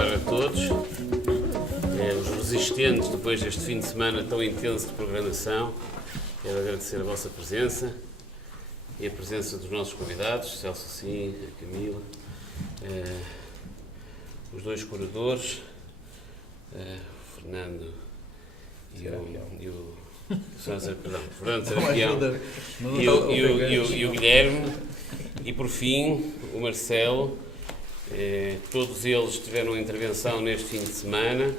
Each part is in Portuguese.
tarde a todos. Os resistentes, depois deste fim de semana tão intenso de programação, quero agradecer a vossa presença e a presença dos nossos convidados, Celso Sim, a Camila, os dois curadores, o Fernando Fernando Serapião e o Guilherme, e por fim o Marcelo. Todos eles tiveram intervenção neste fim de semana,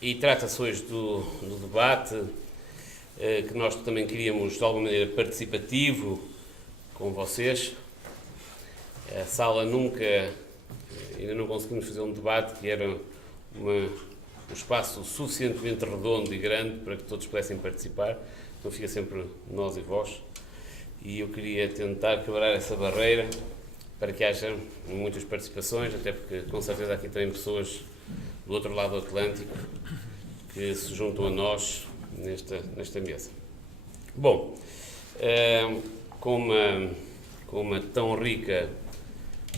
e trata-se hoje do debate que nós também queríamos de alguma maneira participativo com vocês. A sala ainda não conseguimos fazer um debate que era um espaço suficientemente redondo e grande para que todos pudessem participar, então fica sempre nós e vós, e eu queria tentar quebrar essa barreira para que haja muitas participações, até porque com certeza aqui também pessoas do outro lado do Atlântico que se juntam a nós nesta mesa. Bom, com uma tão rica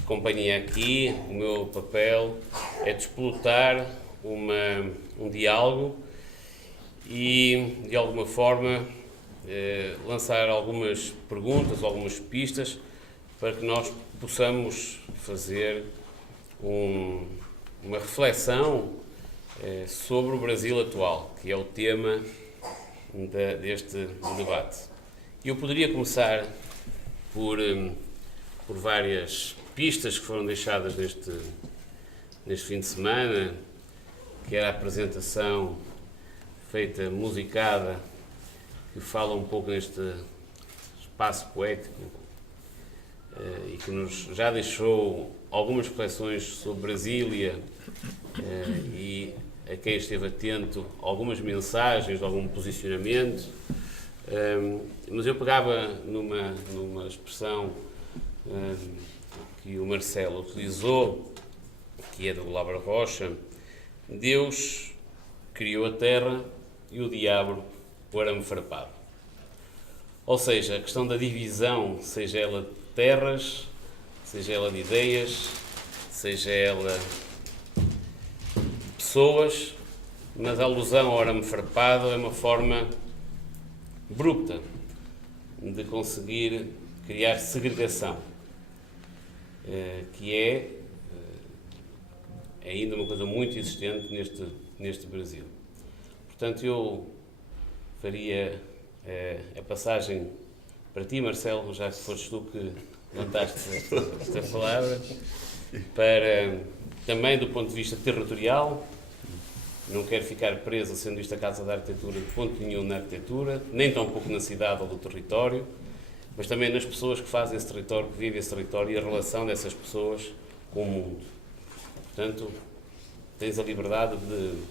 companhia aqui, o meu papel é desplotar um diálogo e, de alguma forma, lançar algumas perguntas, algumas pistas para que nós possamos fazer uma reflexão sobre o Brasil atual, que é o tema deste debate. Eu poderia começar por várias pistas que foram deixadas neste fim de semana, que era a apresentação feita, musicada, que fala um pouco neste espaço poético e que nos já deixou algumas reflexões sobre Brasília e a quem esteve atento, algumas mensagens, algum posicionamento, mas eu pegava numa expressão que o Marcelo utilizou, que é do Labra Rocha: Deus criou a terra e o diabo o arame farpado. Ou seja, a questão da divisão, seja ela de terras, seja ela de ideias, seja ela de pessoas, mas a alusão ao arame farpado é uma forma abrupta de conseguir criar segregação, que é ainda uma coisa muito existente neste Brasil. Portanto, eu faria a passagem para ti, Marcelo, já que foste tu que levantaste esta palavra, para também do ponto de vista territorial. Não quero ficar preso, sendo isto a Casa da Arquitetura, de ponto nenhum na arquitetura, nem tão pouco na cidade ou do território, mas também nas pessoas que fazem esse território, que vivem esse território, e a relação dessas pessoas com o mundo. Portanto, tens a liberdade de...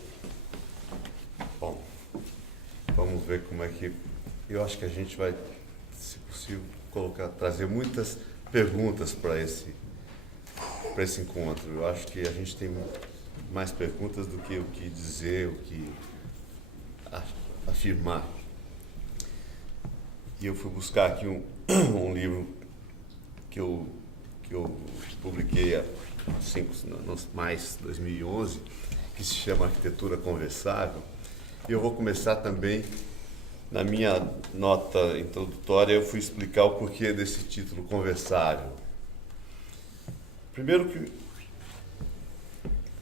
Bom, vamos ver como é que... Eu acho que a gente vai, se possível, trazer muitas perguntas para esse encontro. Eu acho que a gente tem mais perguntas do que o que dizer, o que afirmar. E eu fui buscar aqui um livro que eu publiquei no mais 2011, que se chama Arquitetura Conversável. E eu vou começar também, na minha nota introdutória, eu fui explicar o porquê desse título conversável. Primeiro que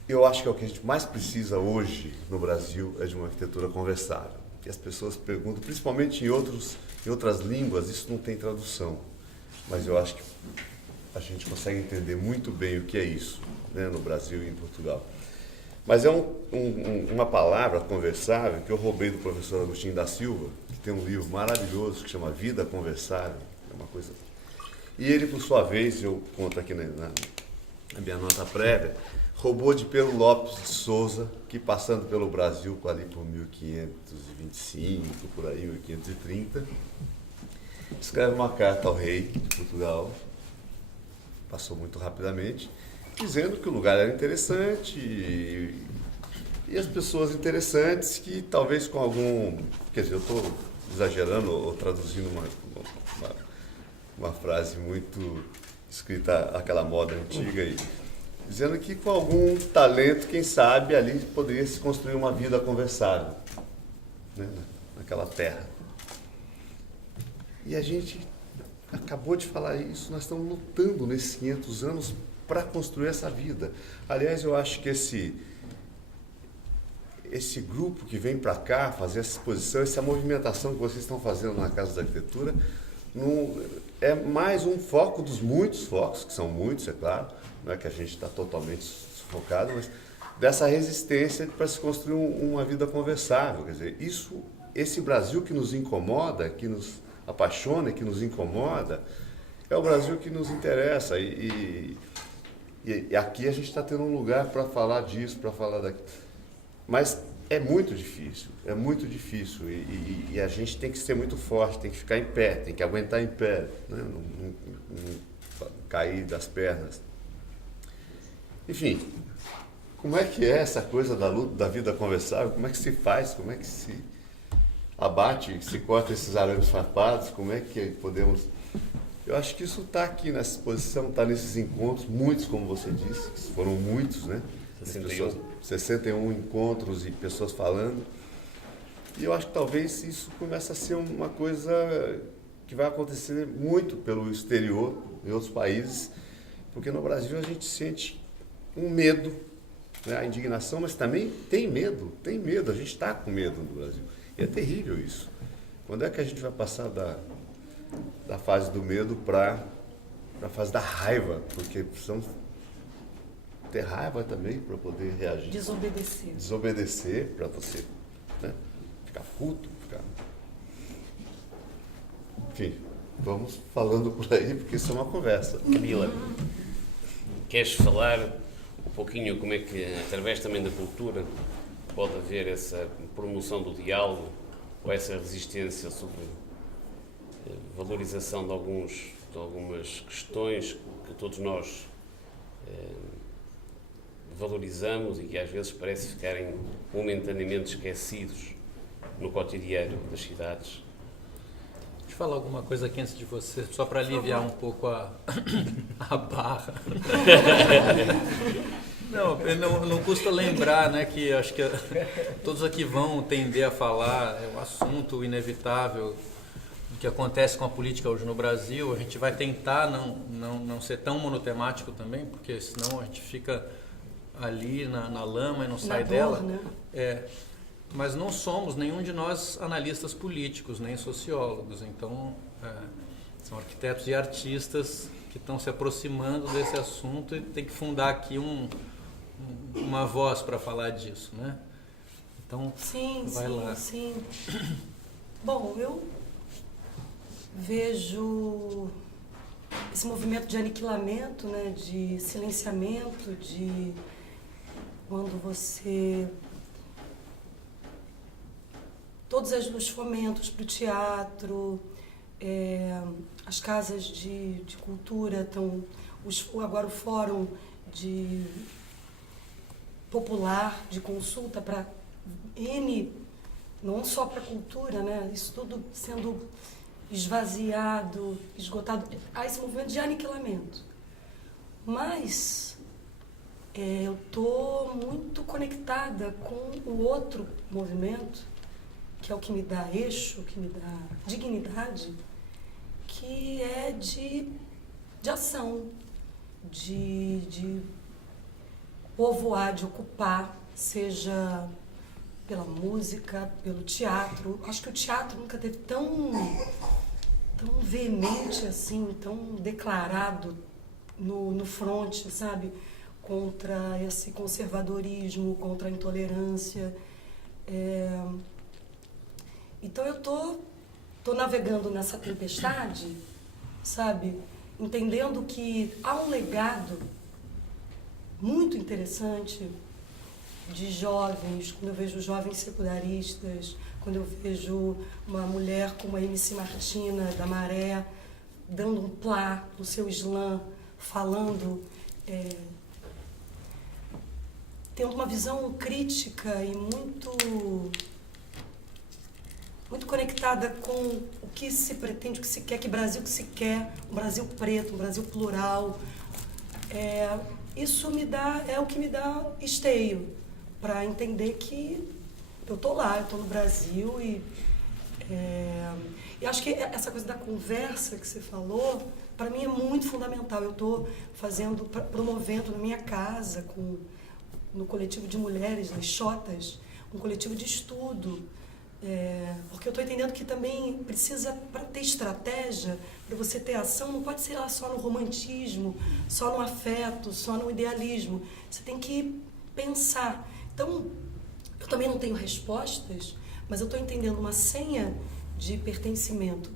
eu acho que é o que a gente mais precisa hoje no Brasil é de uma arquitetura conversável. Que as pessoas perguntam, principalmente em outras línguas, isso não tem tradução. Mas eu acho que a gente consegue entender muito bem o que é isso, né, no Brasil e em Portugal. Mas é uma palavra conversável que eu roubei do professor Agostinho da Silva, que tem um livro maravilhoso que chama Vida Conversável. É uma coisa... E ele, por sua vez, eu conto aqui na minha nota prévia, roubou de Pedro Lopes de Souza, que passando pelo Brasil ali por 1525, por aí, 1530, escreve uma carta ao rei de Portugal, passou muito rapidamente, dizendo que o lugar era interessante e as pessoas interessantes, que talvez com algum... Quer dizer, eu estou exagerando ou traduzindo uma frase muito escrita àquela moda antiga, dizendo que com algum talento, quem sabe, ali poderia se construir uma vida conversável, né, naquela terra. E a gente acabou de falar isso, nós estamos lutando nesses 500 anos para construir essa vida. Aliás, eu acho que esse grupo que vem para cá fazer essa exposição, essa movimentação que vocês estão fazendo na Casa da Arquitetura, é mais um foco dos muitos focos, que são muitos, é claro, não é que a gente está totalmente sufocado, mas dessa resistência para se construir uma vida conversável. Quer dizer, esse Brasil que nos incomoda, que nos apaixona, que nos incomoda, é o Brasil que nos interessa. E aqui a gente está tendo um lugar para falar disso, para falar daquilo. Mas é muito difícil, e a gente tem que ser muito forte, tem que ficar em pé, tem que aguentar em pé, né? Não cair das pernas. Enfim, como é que é essa coisa da luta, da vida conversável? Como é que se faz? Como é que se abate, se corta esses arames farpados? Como é que podemos... Eu acho que isso está aqui nessa exposição, está nesses encontros, muitos, como você disse, foram muitos, né? 61 encontros e pessoas falando. E eu acho que talvez isso comece a ser uma coisa que vai acontecer muito pelo exterior, em outros países, porque no Brasil a gente sente um medo, né? A indignação, mas também tem medo, a gente está com medo no Brasil. E é terrível isso. Quando é que a gente vai passar da fase do medo para a fase da raiva? Porque precisamos ter raiva também para poder reagir. Desobedecer para você, né? Ficar puto, Enfim, vamos falando por aí, porque isso é uma conversa. Camila, queres falar um pouquinho como é que, através também da cultura, pode haver essa promoção do diálogo ou essa resistência sobre valorização de algumas questões que todos nós valorizamos e que às vezes parece ficarem momentaneamente esquecidos no cotidiano das cidades? Deixa eu falar alguma coisa aqui antes de você, só para aliviar um pouco a barra. Não custa lembrar, né, que acho que todos aqui vão tender a falar, é um assunto inevitável do que acontece com a política hoje no Brasil. A gente vai tentar não ser tão monotemático também, porque senão a gente fica ali na lama e não sai dela. Né? Mas não somos nenhum de nós analistas políticos, nem sociólogos. Então, são arquitetos e artistas que estão se aproximando desse assunto e tem que fundar aqui uma voz para falar disso, né? Então, vai lá. Sim. Bom, eu vejo esse movimento de aniquilamento, né, de silenciamento, de quando você... Todos os fomentos para o teatro, as casas de cultura estão... Agora o fórum popular de consulta para N, não só para cultura, né? Isso tudo sendo esvaziado, esgotado. Há esse movimento de aniquilamento. Mas eu estou muito conectada com o outro movimento, que é o que me dá eixo, que me dá dignidade, que é de ação, de povoar, de ocupar, seja pela música, pelo teatro. Acho que o teatro nunca teve tão veemente assim, tão declarado no fronte, sabe? Contra esse conservadorismo, contra a intolerância. Então eu tô navegando nessa tempestade, sabe? Entendendo que há um legado muito interessante de jovens, quando eu vejo jovens secundaristas, quando eu vejo uma mulher como a MC Martina, da Maré, dando um plá no seu slam, falando, tendo uma visão crítica e muito conectada com o que se pretende, o que se quer, que Brasil que se quer, um Brasil preto, um Brasil plural. isso é o que me dá esteio para entender que eu tô lá, eu tô no Brasil e acho que essa coisa da conversa que você falou, para mim é muito fundamental. Eu estou promovendo na minha casa, no coletivo de mulheres, nas Xotas, um coletivo de estudo, porque eu estou entendendo que também precisa, para ter estratégia, para você ter ação, não pode ser lá só no romantismo, só no afeto, só no idealismo. Você tem que pensar. Então, eu também não tenho respostas, mas eu estou entendendo uma senha de pertencimento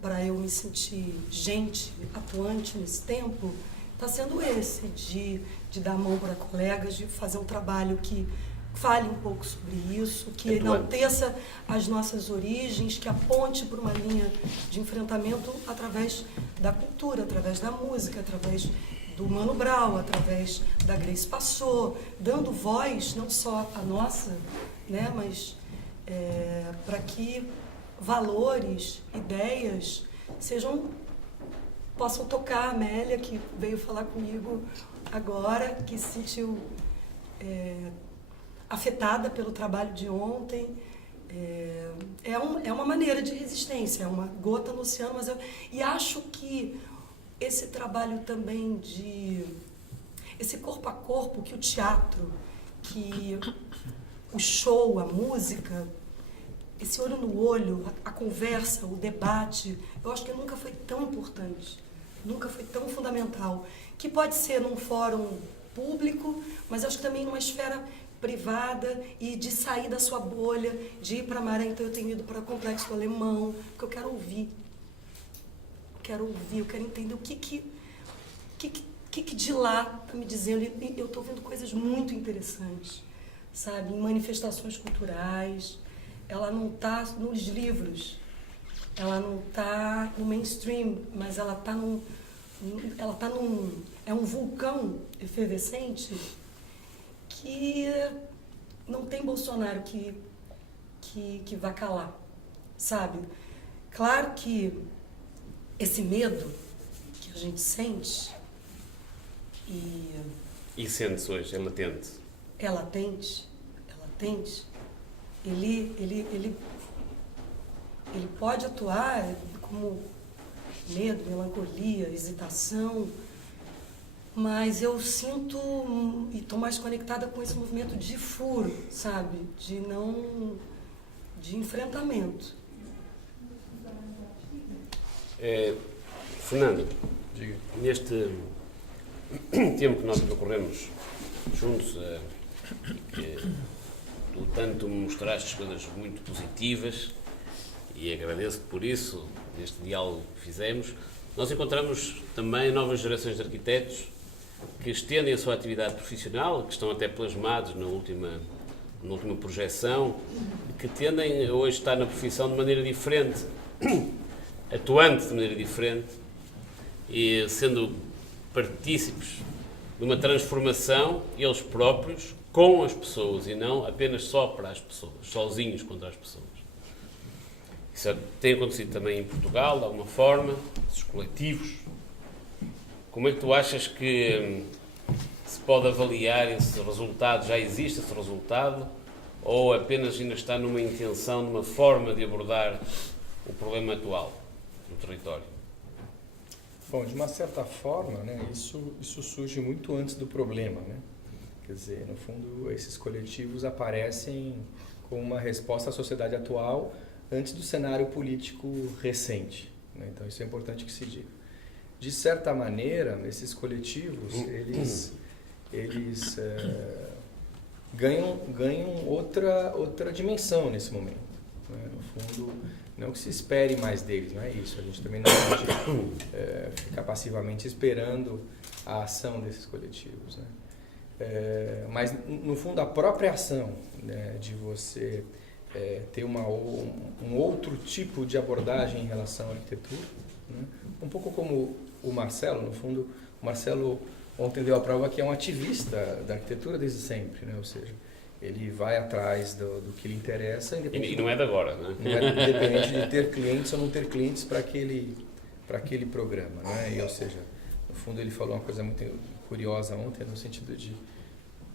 para eu me sentir gente, atuante nesse tempo, está sendo esse, de dar a mão para colegas, de fazer um trabalho que fale um pouco sobre isso, que enalteça as nossas origens, que aponte para uma linha de enfrentamento através da cultura, através da música, através do Mano Brown, através da Grace Passou, dando voz, não só a nossa, né, mas para que valores, ideias possam tocar. A Amélia, que veio falar comigo agora, que se sentiu afetada pelo trabalho de ontem, é uma maneira de resistência, é uma gota no oceano, e acho que esse trabalho também esse corpo a corpo, que o teatro, que o show, a música, esse olho no olho, a conversa, o debate, eu acho que nunca foi tão importante, nunca foi tão fundamental, que pode ser num fórum público, mas acho que também numa esfera privada e de sair da sua bolha, de ir para Maré. Então eu tenho ido para o Complexo Alemão, porque eu quero ouvir, eu quero entender o que de lá está me dizendo. E eu estou vendo coisas muito interessantes, sabe, em manifestações culturais. Ela não está nos livros, ela não está no mainstream, mas ela está é um vulcão efervescente que não tem Bolsonaro que vá calar, sabe? Claro que esse medo que a gente sente e sente-se hoje, é latente. É latente. Ele pode atuar como medo, melancolia, hesitação, mas eu sinto e estou mais conectada com esse movimento de furo, sabe? De enfrentamento. Fernando, diga. Neste tempo que nós percorremos juntos, tu tanto me mostraste coisas muito positivas e agradeço-te por isso, neste diálogo que fizemos. Nós encontramos também novas gerações de arquitetos que estendem a sua atividade profissional, que estão até plasmados na última projeção, que tendem a hoje estar na profissão de maneira diferente, atuante de maneira diferente e sendo partícipes de uma transformação, eles próprios, com as pessoas e não apenas só para as pessoas, sozinhos contra as pessoas. Isso tem acontecido também em Portugal, de alguma forma, esses coletivos. Como é que tu achas que se pode avaliar esse resultado? Já existe esse resultado? Ou apenas ainda está numa intenção, numa forma de abordar o problema atual no território? Bom, de uma certa forma, né, isso surge muito antes do problema, né? Quer dizer, no fundo, esses coletivos aparecem como uma resposta à sociedade atual antes do cenário político recente, né? Então, isso é importante que se diga. De certa maneira, esses coletivos, eles ganham outra dimensão nesse momento, né? No fundo, não que se espere mais deles, não é isso. A gente também não pode ficar passivamente esperando a ação desses coletivos, né? Mas, no fundo, a própria ação, né, de você ter um outro tipo de abordagem em relação à arquitetura, né? Um pouco como o Marcelo, no fundo, o Marcelo ontem deu a prova que é um ativista da arquitetura desde sempre, né? Ou seja, ele vai atrás do que lhe interessa. E não é de agora, né? Não é independente de ter clientes ou não ter clientes para aquele programa, né? E, ou seja, no fundo, ele falou uma coisa muito curiosa ontem, no sentido de,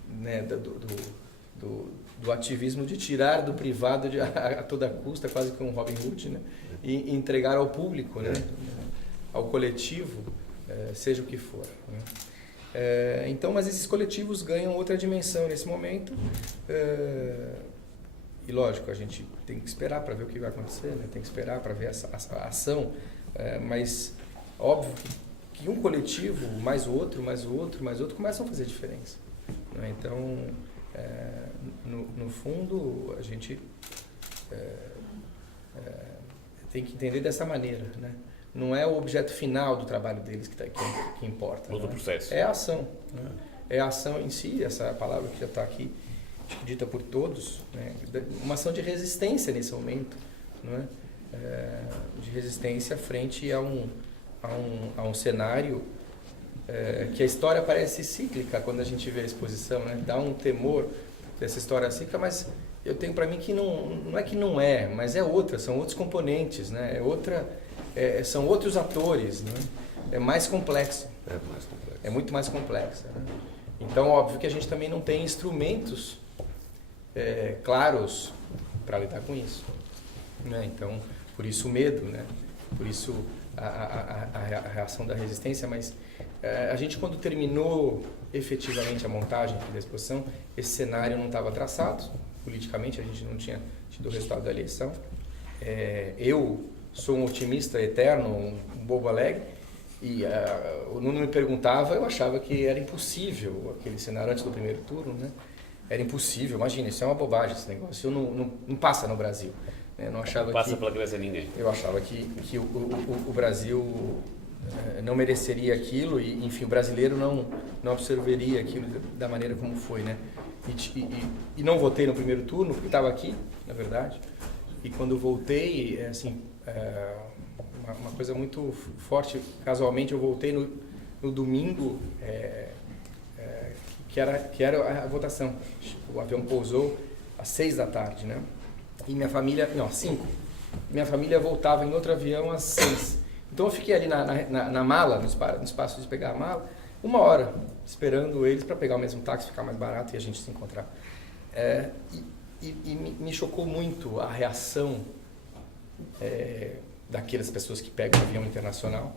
né, do ativismo de tirar do privado a toda custa, quase que um Robin Hood, né, e entregar ao público, né, ao coletivo, seja o que for, né. Então, mas esses coletivos ganham outra dimensão nesse momento, e lógico, a gente tem que esperar para ver o que vai acontecer, né? Tem que esperar para ver a ação, mas óbvio que um coletivo, mais o outro, começam a fazer diferença, né? Então, no fundo, a gente tem que entender dessa maneira, né? Não é o objeto final do trabalho deles que importa. Todo o processo. É a ação. Né? É a ação em si, essa palavra que já está aqui, dita por todos, né? Uma ação de resistência nesse momento, né? De resistência frente a um cenário que a história parece cíclica quando a gente vê a exposição, né? Dá um temor dessa história cíclica, mas eu tenho para mim que não é que não é, mas é outra, são outros componentes, né? São outros atores, né? É mais complexo. É muito mais complexa, né? Então, óbvio que a gente também não tem instrumentos claros para lidar com isso, né? Então, por isso o medo, né? Por isso a reação da resistência, mas a gente, quando terminou efetivamente a montagem da exposição, esse cenário não estava traçado, politicamente a gente não tinha tido o resultado da eleição. Eu sou um otimista eterno, um bobo alegre, e o Nuno me perguntava, eu achava que era impossível aquele cenário antes do primeiro turno, né? Era impossível, imagina, isso é uma bobagem, esse negócio não passa no Brasil. Né? Não passa pela cabeça de ninguém. Eu achava que o Brasil não mereceria aquilo e, enfim, o brasileiro não absorveria aquilo da maneira como foi, né? E não votei no primeiro turno, porque estava aqui, na verdade, e quando voltei, uma coisa muito forte, casualmente eu voltei no domingo, que era a votação. O avião pousou às 6 da tarde, né? E minha família, 5. Minha família voltava em outro avião às 6. Então eu fiquei ali na mala, no espaço de pegar a mala, 1 hora, esperando eles para pegar o mesmo táxi, ficar mais barato e a gente se encontrar. E me chocou muito a reação daquelas pessoas que pegam o avião internacional,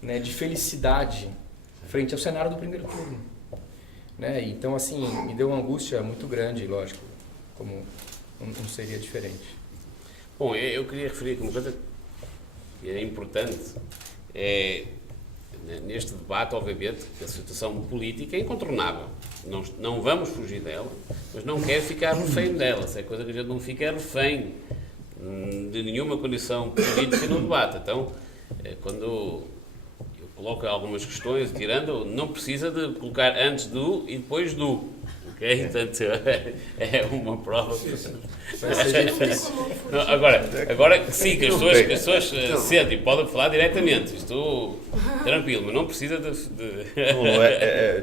né, de felicidade frente ao cenário do primeiro turno. Né? Então, assim, me deu uma angústia muito grande, lógico, como não seria diferente. Bom, eu queria referir que uma coisa que é importante neste debate, obviamente, que a situação política é incontornável. Não vamos fugir dela, mas não quero ficar refém dela. Se é coisa que a gente não fica refém de nenhuma condição política no debate. Então, quando eu coloco algumas questões, não precisa de colocar antes do e depois do. Ok? Portanto, é uma prova. Vai ser difícil. Agora sim, que as pessoas sentem, podem falar diretamente. Estou tranquilo, mas não precisa de...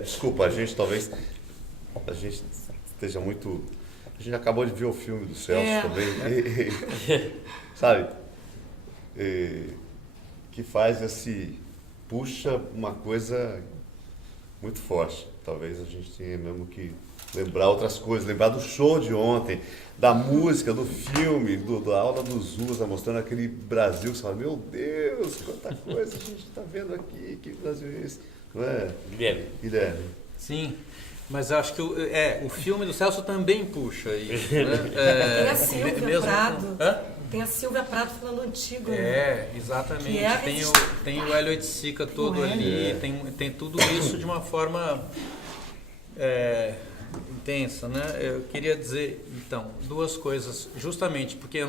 Desculpa, a gente esteja muito... A gente acabou de ver o filme do Celso também. Sabe? Que faz puxa uma coisa muito forte. Talvez a gente tenha mesmo que lembrar outras coisas, lembrar do show de ontem, da música, do filme, da aula do Zusa, mostrando aquele Brasil que você fala, meu Deus, quanta coisa a gente está vendo aqui, que Brasil é esse? Não é? Guilherme. Sim, mas acho que o filme do Celso também puxa isso. Né? Tem a Silvia Prado. Tem a Silvia Prado falando antigo. Exatamente. Tem o Hélio Oiticica todo ali, tem tudo isso de uma forma intensa, né? Eu queria dizer, então, 2 coisas, justamente porque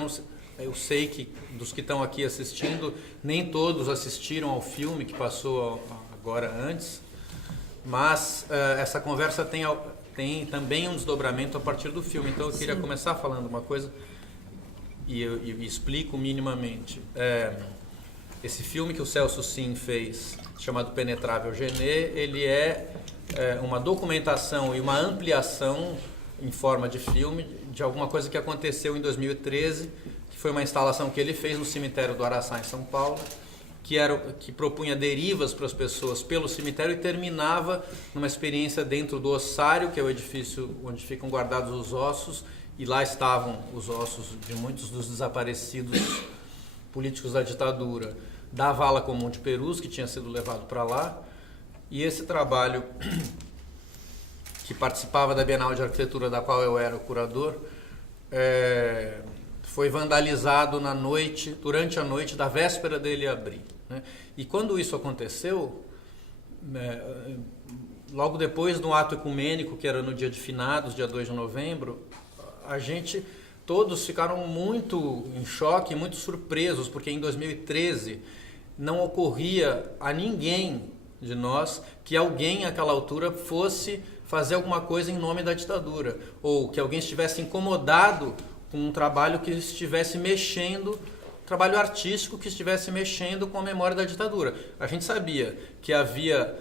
eu sei que dos que estão aqui assistindo, nem todos assistiram ao filme que passou agora antes, mas essa conversa tem também um desdobramento a partir do filme. Então eu queria começar falando uma coisa e eu explico minimamente. Esse filme que o Celso Sim fez, chamado Penetrável Genê, ele é uma documentação e uma ampliação em forma de filme de alguma coisa que aconteceu em 2013, que foi uma instalação que ele fez no cemitério do Araçá, em São Paulo, que propunha derivas para as pessoas pelo cemitério e terminava numa experiência dentro do ossário, que é o edifício onde ficam guardados os ossos, e lá estavam os ossos de muitos dos desaparecidos políticos da ditadura, da vala comum de Perus, que tinha sido levado para lá. E esse trabalho, que participava da Bienal de Arquitetura, da qual eu era o curador, foi vandalizado durante a noite da véspera dele abrir, né? E quando isso aconteceu, logo depois do ato ecumênico, que era no dia de finados, dia 2 de novembro, todos ficaram muito em choque, muito surpresos, porque em 2013 não ocorria a ninguém de nós que alguém àquela altura fosse fazer alguma coisa em nome da ditadura, ou que alguém estivesse incomodado com um trabalho que estivesse mexendo, trabalho artístico que estivesse mexendo com a memória da ditadura. A gente sabia que havia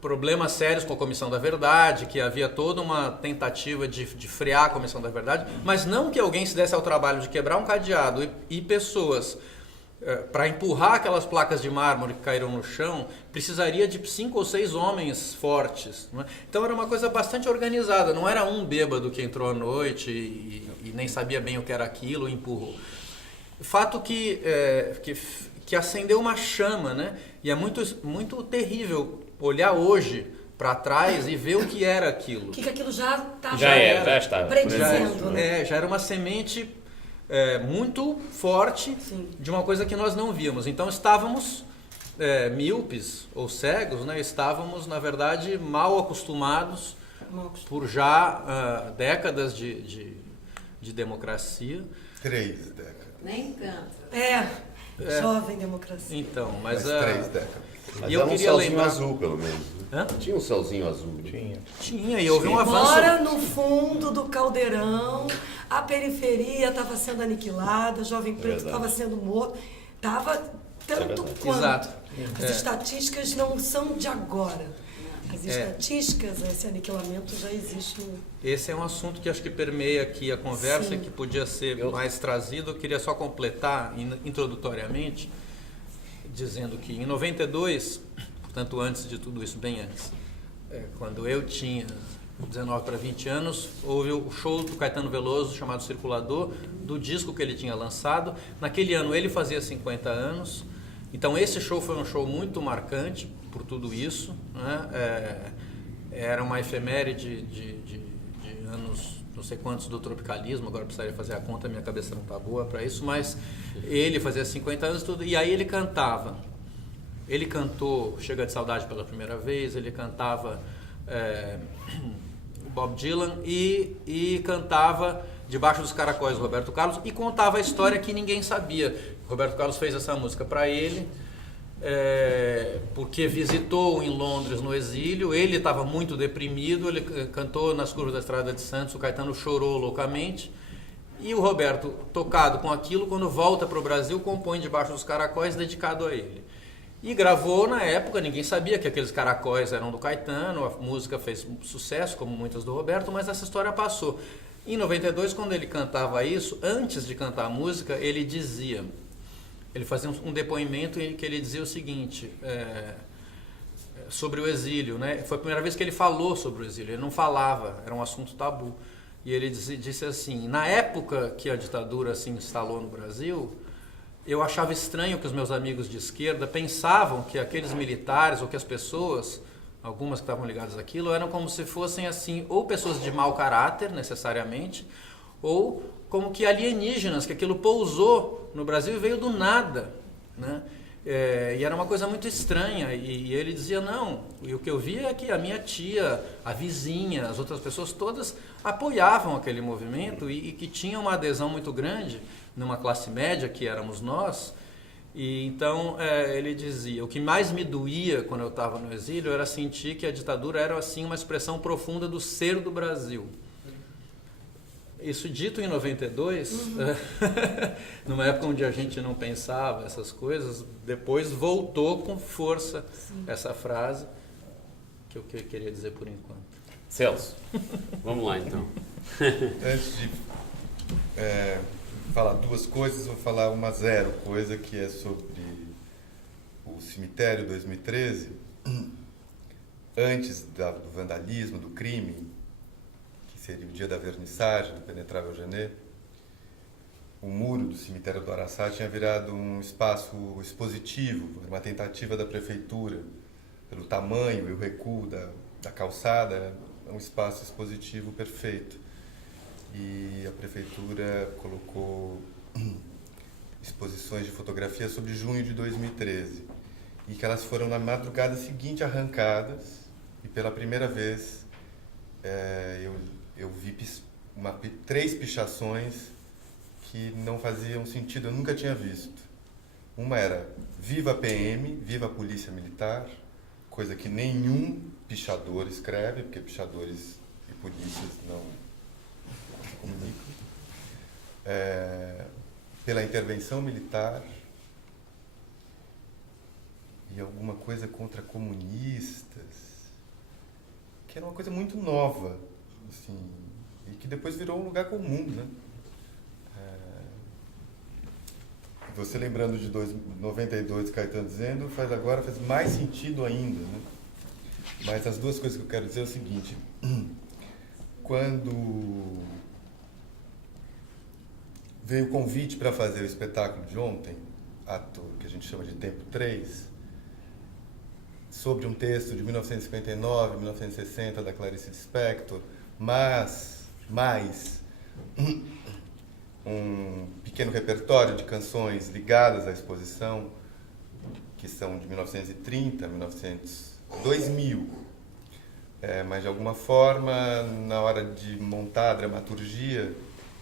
problemas sérios com a Comissão da Verdade, que havia toda uma tentativa de frear a Comissão da Verdade, mas não que alguém se desse ao trabalho de quebrar um cadeado e pessoas para empurrar aquelas placas de mármore que caíram no chão, precisaria de 5 ou 6 homens fortes, né? Então era uma coisa bastante organizada, não era um bêbado que entrou à noite e nem sabia bem o que era aquilo e empurrou. Fato que acendeu uma chama, né? E é muito terrível olhar hoje para trás e ver o que era aquilo. O que aquilo já estava predizendo, né? Já era uma semente muito forte. Sim. De uma coisa que nós não víamos. Então estávamos míopes ou cegos, né? Estávamos, na verdade, mal acostumados por já décadas de democracia. 3 décadas. Nem canta. Jovem democracia. Então, mas 3 décadas. Mas e eu era um queria céuzinho lembrar... azul, pelo menos. Né? Tinha um céuzinho azul. Tinha, e houve um avanço. Mora no fundo do caldeirão, a periferia estava sendo aniquilada, o jovem preto estava sendo morto. Estava tanto quanto. Exato. As estatísticas não são de agora. As estatísticas, esse aniquilamento já existe. Esse é um assunto que acho que permeia aqui a conversa, que podia ser mais trazido. Eu queria só completar introdutoriamente, dizendo que em 92, portanto antes de tudo isso, bem antes, quando eu tinha 19 para 20 anos, houve o show do Caetano Veloso chamado Circulador, do disco que ele tinha lançado. Naquele ano ele fazia 50 anos, então esse show foi um show muito marcante por tudo isso, né? Era uma efeméride de anos não sei quantos do tropicalismo, agora precisaria fazer a conta, minha cabeça não está boa para isso, mas ele fazia 50 anos tudo, e aí ele cantava. Ele cantou Chega de Saudade pela primeira vez, ele cantava Bob Dylan e cantava Debaixo dos Caracóis, Roberto Carlos, e contava a história que ninguém sabia. Roberto Carlos fez essa música para ele, porque visitou em Londres no exílio, ele estava muito deprimido, ele cantou nas curvas da Estrada de Santos, o Caetano chorou loucamente, e o Roberto, tocado com aquilo, quando volta para o Brasil, compõe Debaixo dos Caracóis, dedicado a ele. E gravou na época, ninguém sabia que aqueles caracóis eram do Caetano, a música fez sucesso, como muitas do Roberto, mas essa história passou. Em 92, quando ele cantava isso, antes de cantar a música, ele fazia um depoimento em que ele dizia o seguinte, sobre o exílio, né? Foi a primeira vez que ele falou sobre o exílio, ele não falava, era um assunto tabu. E ele disse assim, na época que a ditadura se instalou no Brasil, eu achava estranho que os meus amigos de esquerda pensavam que aqueles militares ou que as pessoas, algumas que estavam ligadas àquilo, eram como se fossem assim, ou pessoas de mau caráter, necessariamente, ou como que alienígenas, que aquilo pousou no Brasil e veio do nada, né? E era uma coisa muito estranha, e ele dizia, não, e o que eu via é que a minha tia, a vizinha, as outras pessoas todas apoiavam aquele movimento e que tinha uma adesão muito grande numa classe média, que éramos nós. E então ele dizia, o que mais me doía quando eu estava no exílio era sentir que a ditadura era assim uma expressão profunda do ser do Brasil. Isso dito em 92, numa época onde a gente não pensava essas coisas, depois voltou com força essa frase que eu queria dizer por enquanto. Celso, vamos lá então. Antes de falar 2 coisas, vou falar uma 0 coisa, que é sobre cemitério 2013, antes do vandalismo, do crime, que seria o dia da vernissagem do Penetrável Genê, o muro do cemitério do Araçá tinha virado um espaço expositivo, uma tentativa da prefeitura, pelo tamanho e o recuo da calçada, é um espaço expositivo perfeito. E a prefeitura colocou exposições de fotografia sobre junho de 2013, e que elas foram na madrugada seguinte arrancadas, e pela primeira vez eu vi 3 pichações que não faziam sentido, eu nunca tinha visto. Uma era Viva a PM, Viva a Polícia Militar, coisa que nenhum pichador escreve, porque pichadores e polícias não comunicam. Pela intervenção militar e alguma coisa contra comunistas, que era uma coisa muito nova, assim, e que depois virou um lugar comum, né? Você lembrando de 92, Caetano dizendo, faz mais sentido ainda, né? Mas as duas coisas que eu quero dizer é o seguinte: quando veio o convite para fazer o espetáculo de ontem, ato que a gente chama de Tempo 3, sobre um texto de 1959, 1960, da Clarice Lispector, mais um pequeno repertório de canções ligadas à exposição, que são de 1930, 2000. Mas, de alguma forma, na hora de montar a dramaturgia,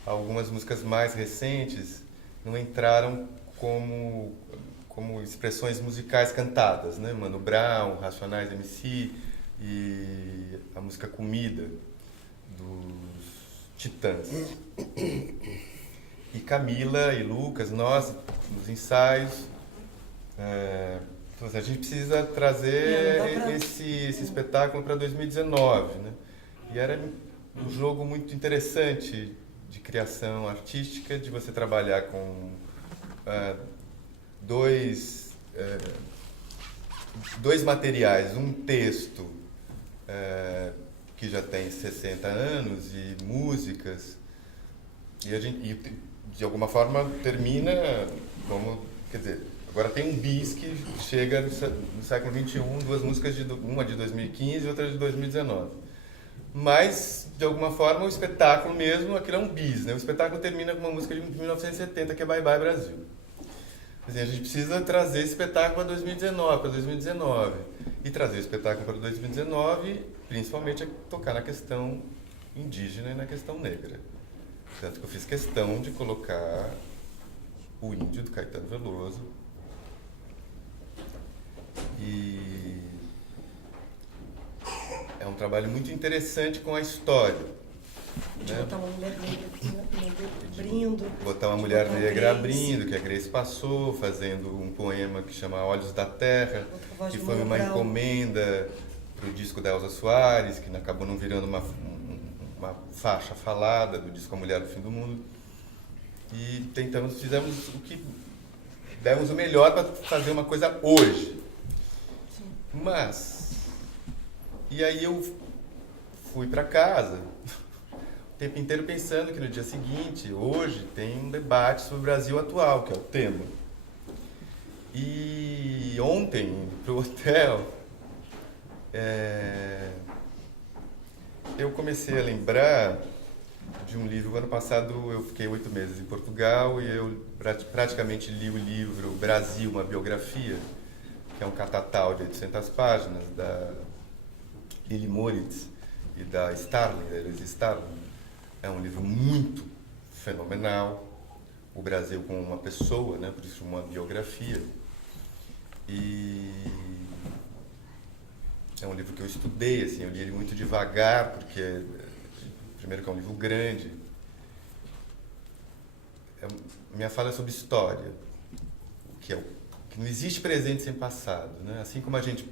algumas músicas mais recentes não entraram como expressões musicais cantadas, né? Mano Brown, Racionais MC e a música Comida, dos Titãs. E Camila e Lucas, nós, nos ensaios, então, a gente precisa trazer esse espetáculo para 2019, né? E era um jogo muito interessante de criação artística, de você trabalhar com dois materiais, um texto que já tem 60 anos e músicas, e de alguma forma termina como, quer dizer, agora tem um bis que chega no século XXI, 2 músicas, uma de 2015 e outra de 2019. Mas, de alguma forma, o espetáculo mesmo, aquilo é um bis, né? O espetáculo termina com uma música de 1970, que é Bye Bye Brasil. Assim, a gente precisa trazer esse espetáculo para 2019. E trazer o espetáculo para 2019, principalmente, é tocar na questão indígena e na questão negra. Tanto que eu fiz questão de colocar o Índio, do Caetano Veloso. E é um trabalho muito interessante com a história. De né? botar uma mulher negra abrindo. Botar uma mulher negra abrindo, que a Grace passou, fazendo um poema que chama Olhos da Terra, que foi uma encomenda para o disco da Elza Soares, que acabou não virando uma faixa falada do disco A Mulher do Fim do Mundo. E fizemos o que demos o melhor para fazer uma coisa hoje. Mas, e aí eu fui para casa, o tempo inteiro pensando que no dia seguinte, hoje, tem um debate sobre o Brasil atual, que é o tema. E ontem, indo para o hotel, eu comecei a lembrar de um livro. O ano passado eu fiquei 8 meses em Portugal e eu praticamente li o livro Brasil, uma biografia, que é um catatal de 800 páginas, da Lili Moritz e da Elise Starling. É um livro muito fenomenal. O Brasil como uma pessoa, né? Por isso uma biografia. E é um livro que eu estudei, assim, eu li ele muito devagar, porque, primeiro, que é um livro grande. Minha fala é sobre história, que não existe presente sem passado, né? Assim como a gente,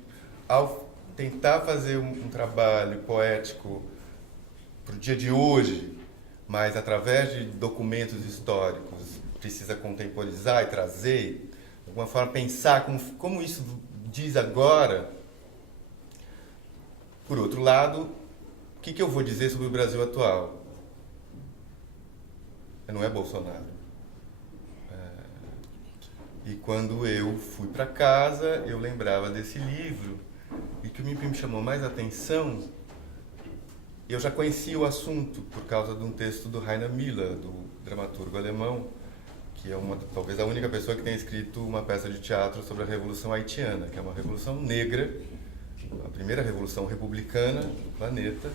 ao tentar fazer um trabalho poético para o dia de hoje, mas através de documentos históricos, precisa contemporizar e trazer alguma forma, pensar como isso diz agora. Por outro lado, o que eu vou dizer sobre o Brasil atual? Não é Bolsonaro. E quando eu fui para casa, eu lembrava desse livro, e o que me chamou mais atenção, eu já conhecia o assunto por causa de um texto do Rainer Miller, do dramaturgo alemão, que é talvez a única pessoa que tenha escrito uma peça de teatro sobre a Revolução Haitiana, que é uma revolução negra, a primeira revolução republicana do planeta,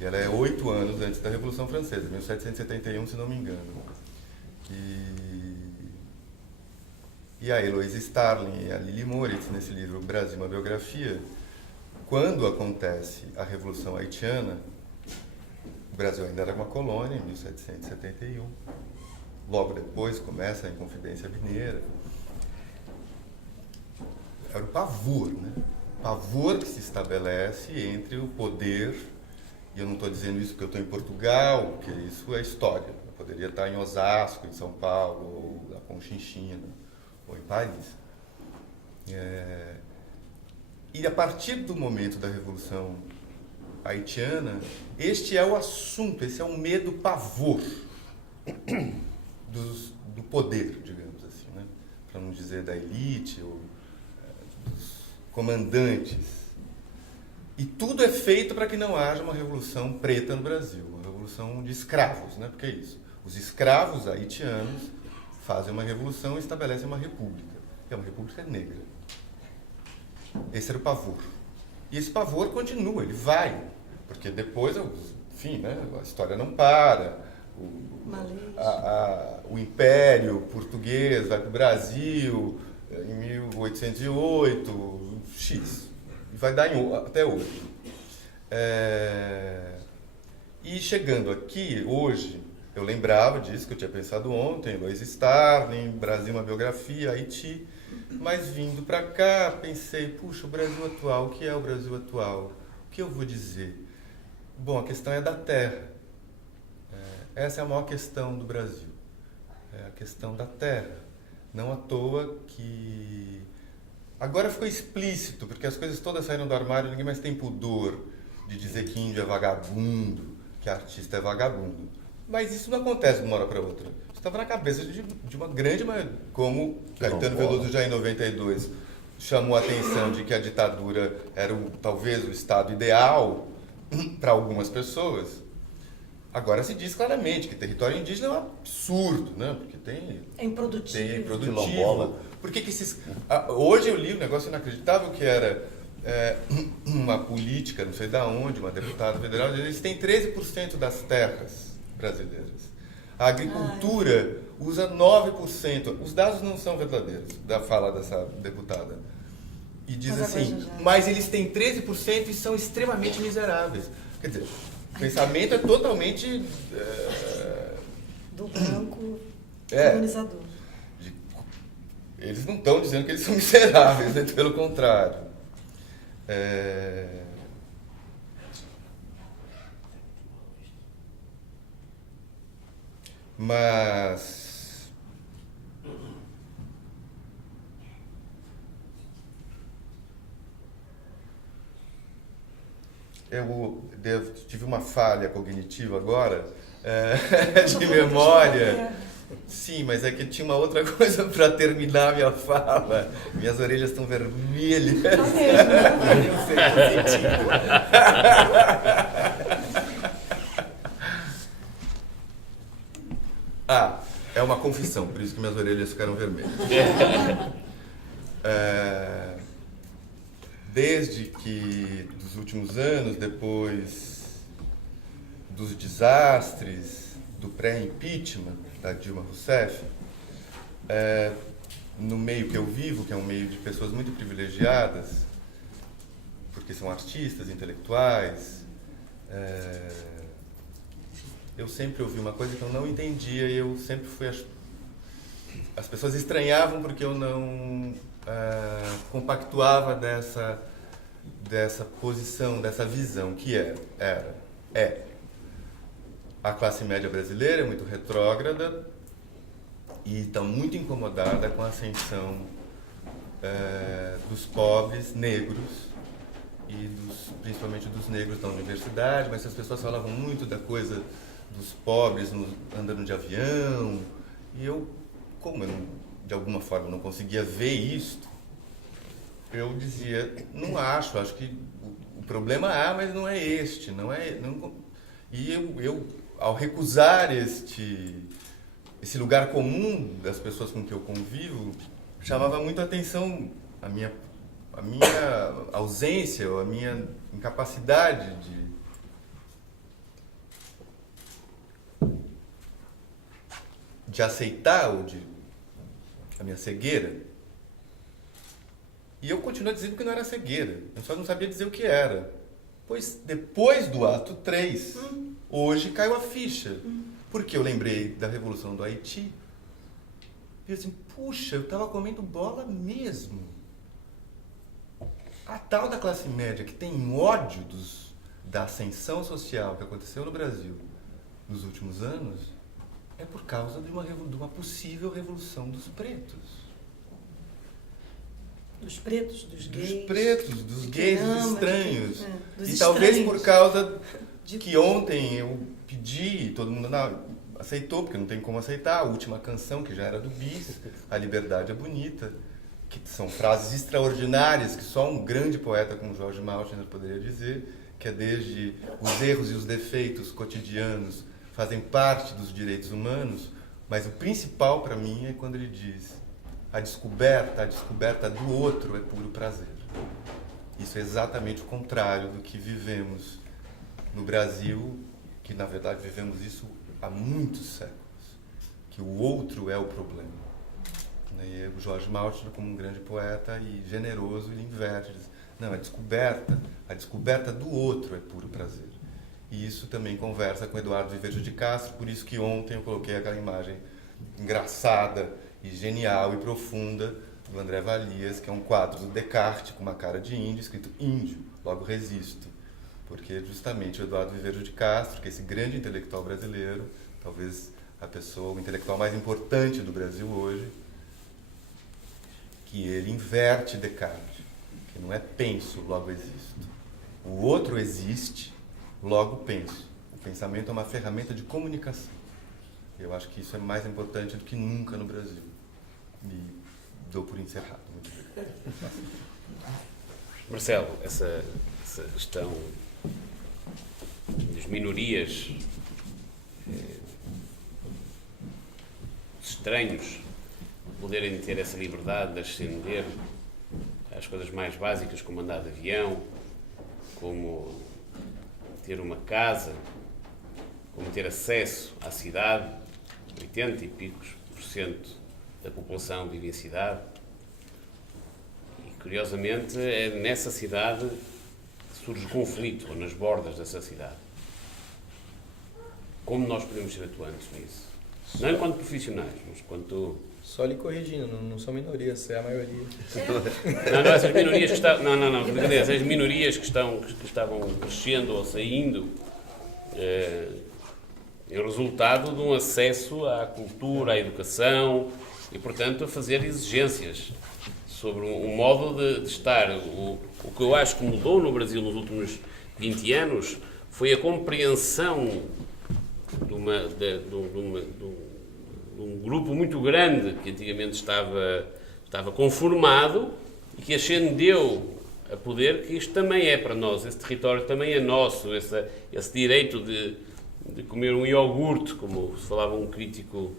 e ela é 8 anos antes da Revolução Francesa, 1771, se não me engano. E a Heloísa Starling e a Lili Moritz, nesse livro Brasil, uma biografia, quando acontece a Revolução Haitiana, o Brasil ainda era uma colônia, em 1771. Logo depois começa a Inconfidência Mineira. Era o pavor, né? O pavor que se estabelece entre o poder, e eu não estou dizendo isso porque eu estou em Portugal, porque isso é história. Eu poderia estar em Osasco, em São Paulo, ou na Conchinchina, ou em Paris. E a partir do momento da Revolução Haitiana, este é o assunto, esse é o medo, pavor do poder, digamos assim, né? Para não dizer da elite ou dos comandantes. E tudo é feito para que não haja uma revolução preta no Brasil, uma revolução de escravos, né? Porque é isso. Os escravos haitianos fazem uma revolução e estabelecem uma república. É uma república negra. Esse era o pavor. E esse pavor continua, ele vai. Porque depois, enfim, né? A história não para. O Império Português vai para o Brasil em 1808, X. E vai dar até hoje. E chegando aqui, hoje, eu lembrava disso que eu tinha pensado ontem, Heloísa Starling, Brasil, uma biografia, Haiti. Mas vindo para cá, pensei, puxa, o Brasil atual, o que é o Brasil atual? O que eu vou dizer? Bom, a questão é da terra. Essa é a maior questão do Brasil. É a questão da terra. Não à toa que... Agora ficou explícito, porque as coisas todas saíram do armário, ninguém mais tem pudor de dizer que índio é vagabundo, que artista é vagabundo. Mas isso não acontece de uma hora para outra. Isso estava na cabeça de uma grande... Como Caetano Veloso já em 92 chamou a atenção de que a ditadura era talvez o estado ideal para algumas pessoas. Agora se diz claramente que território indígena é um absurdo, né? Porque é improdutivo. Tem improdutivo. Por que esses... Hoje eu li um negócio inacreditável que era uma política, não sei de onde, uma deputada federal, eles têm 13% das terras brasileiras. A agricultura usa 9%. Os dados não são verdadeiros, da fala dessa deputada. E diz assim, mas eles têm 13% e são extremamente miseráveis. Quer dizer, o pensamento é totalmente... do branco colonizador. Eles não estão dizendo que eles são miseráveis, né? Pelo contrário. Mas... eu tive uma falha cognitiva agora, de memória. Sim, mas é que tinha uma outra coisa para terminar a minha fala. Minhas orelhas estão vermelhas. Eu sei sentido. É uma confissão, por isso que minhas orelhas ficaram vermelhas. Desde que, dos últimos anos, depois dos desastres do pré-impeachment da Dilma Rousseff, no meio que eu vivo, que é um meio de pessoas muito privilegiadas, porque são artistas, intelectuais, eu sempre ouvi uma coisa que eu não entendia e eu sempre fui... As pessoas estranhavam porque eu não compactuava dessa posição, dessa visão, que é a classe média brasileira é muito retrógrada e está muito incomodada com a ascensão dos pobres negros e principalmente dos negros da universidade, mas as pessoas falavam muito da coisa dos pobres andando de avião, e eu, como eu de alguma forma não conseguia ver isto, eu dizia, não acho que o problema há, mas não é este, e eu ao recusar esse lugar comum das pessoas com que eu convivo, chamava muito a atenção a minha ausência, ou a minha incapacidade de aceitar, ou a minha cegueira. E eu continuo dizendo que não era cegueira, eu só não sabia dizer o que era. Pois depois do ato 3, hoje caiu a ficha. Porque eu lembrei da Revolução do Haiti. E assim, puxa, eu estava comendo bola mesmo. A tal da classe média que tem ódio da ascensão social que aconteceu no Brasil nos últimos anos é por causa de uma possível revolução dos pretos. Dos pretos, dos gays. Dos pretos, dos gays, dos estranhos. Dos e talvez estranhos. por causa que ontem eu pedi, todo mundo aceitou, porque não tem como aceitar, a última canção, que já era do Bis, A Liberdade é Bonita, que são frases extraordinárias que só um grande poeta como Jorge Maltner poderia dizer, que é desde os erros e os defeitos cotidianos fazem parte dos direitos humanos, mas o principal para mim é quando ele diz: a descoberta do outro é puro prazer. Isso é exatamente o contrário do que vivemos no Brasil, que na verdade vivemos isso há muitos séculos, que o outro é o problema. E o Jorge Maltner, como um grande poeta e generoso, ele inverte, diz: não, a descoberta do outro é puro prazer. E isso também conversa com Eduardo Vivejo de Castro, por isso que ontem eu coloquei aquela imagem engraçada e genial e profunda do André Valias, que é um quadro do Descartes com uma cara de índio, escrito índio, logo resisto. Porque justamente o Eduardo Vivejo de Castro, que é esse grande intelectual brasileiro, talvez o intelectual mais importante do Brasil hoje, que ele inverte Descartes, que não é penso, logo existo. O outro existe, logo penso. O pensamento é uma ferramenta de comunicação. Eu acho que isso é mais importante do que nunca no Brasil. E dou por encerrado. Muito bem. Marcelo, essa questão das minorias, estranhos, poderem ter essa liberdade de ascender às coisas mais básicas, como andar de avião, como ter uma casa, como ter acesso à cidade. 80 e picos % da população vive em cidade. E, curiosamente, é nessa cidade que surge o conflito, ou nas bordas dessa cidade. Como nós podemos ser atuantes nisso? Não enquanto profissionais, mas enquanto... Só lhe corrigindo, não são minorias, é a maioria. Não, essas minorias que estão... Não, brincadeira, essas minorias que estavam crescendo ou saindo é o resultado de um acesso à cultura, à educação e, portanto, a fazer exigências sobre um modo de estar. O que eu acho que mudou no Brasil nos últimos 20 anos foi a compreensão de um grupo muito grande que antigamente estava conformado e que ascendeu a poder, que isto também é para nós, esse território também é nosso, esse direito de comer um iogurte, como falava um crítico,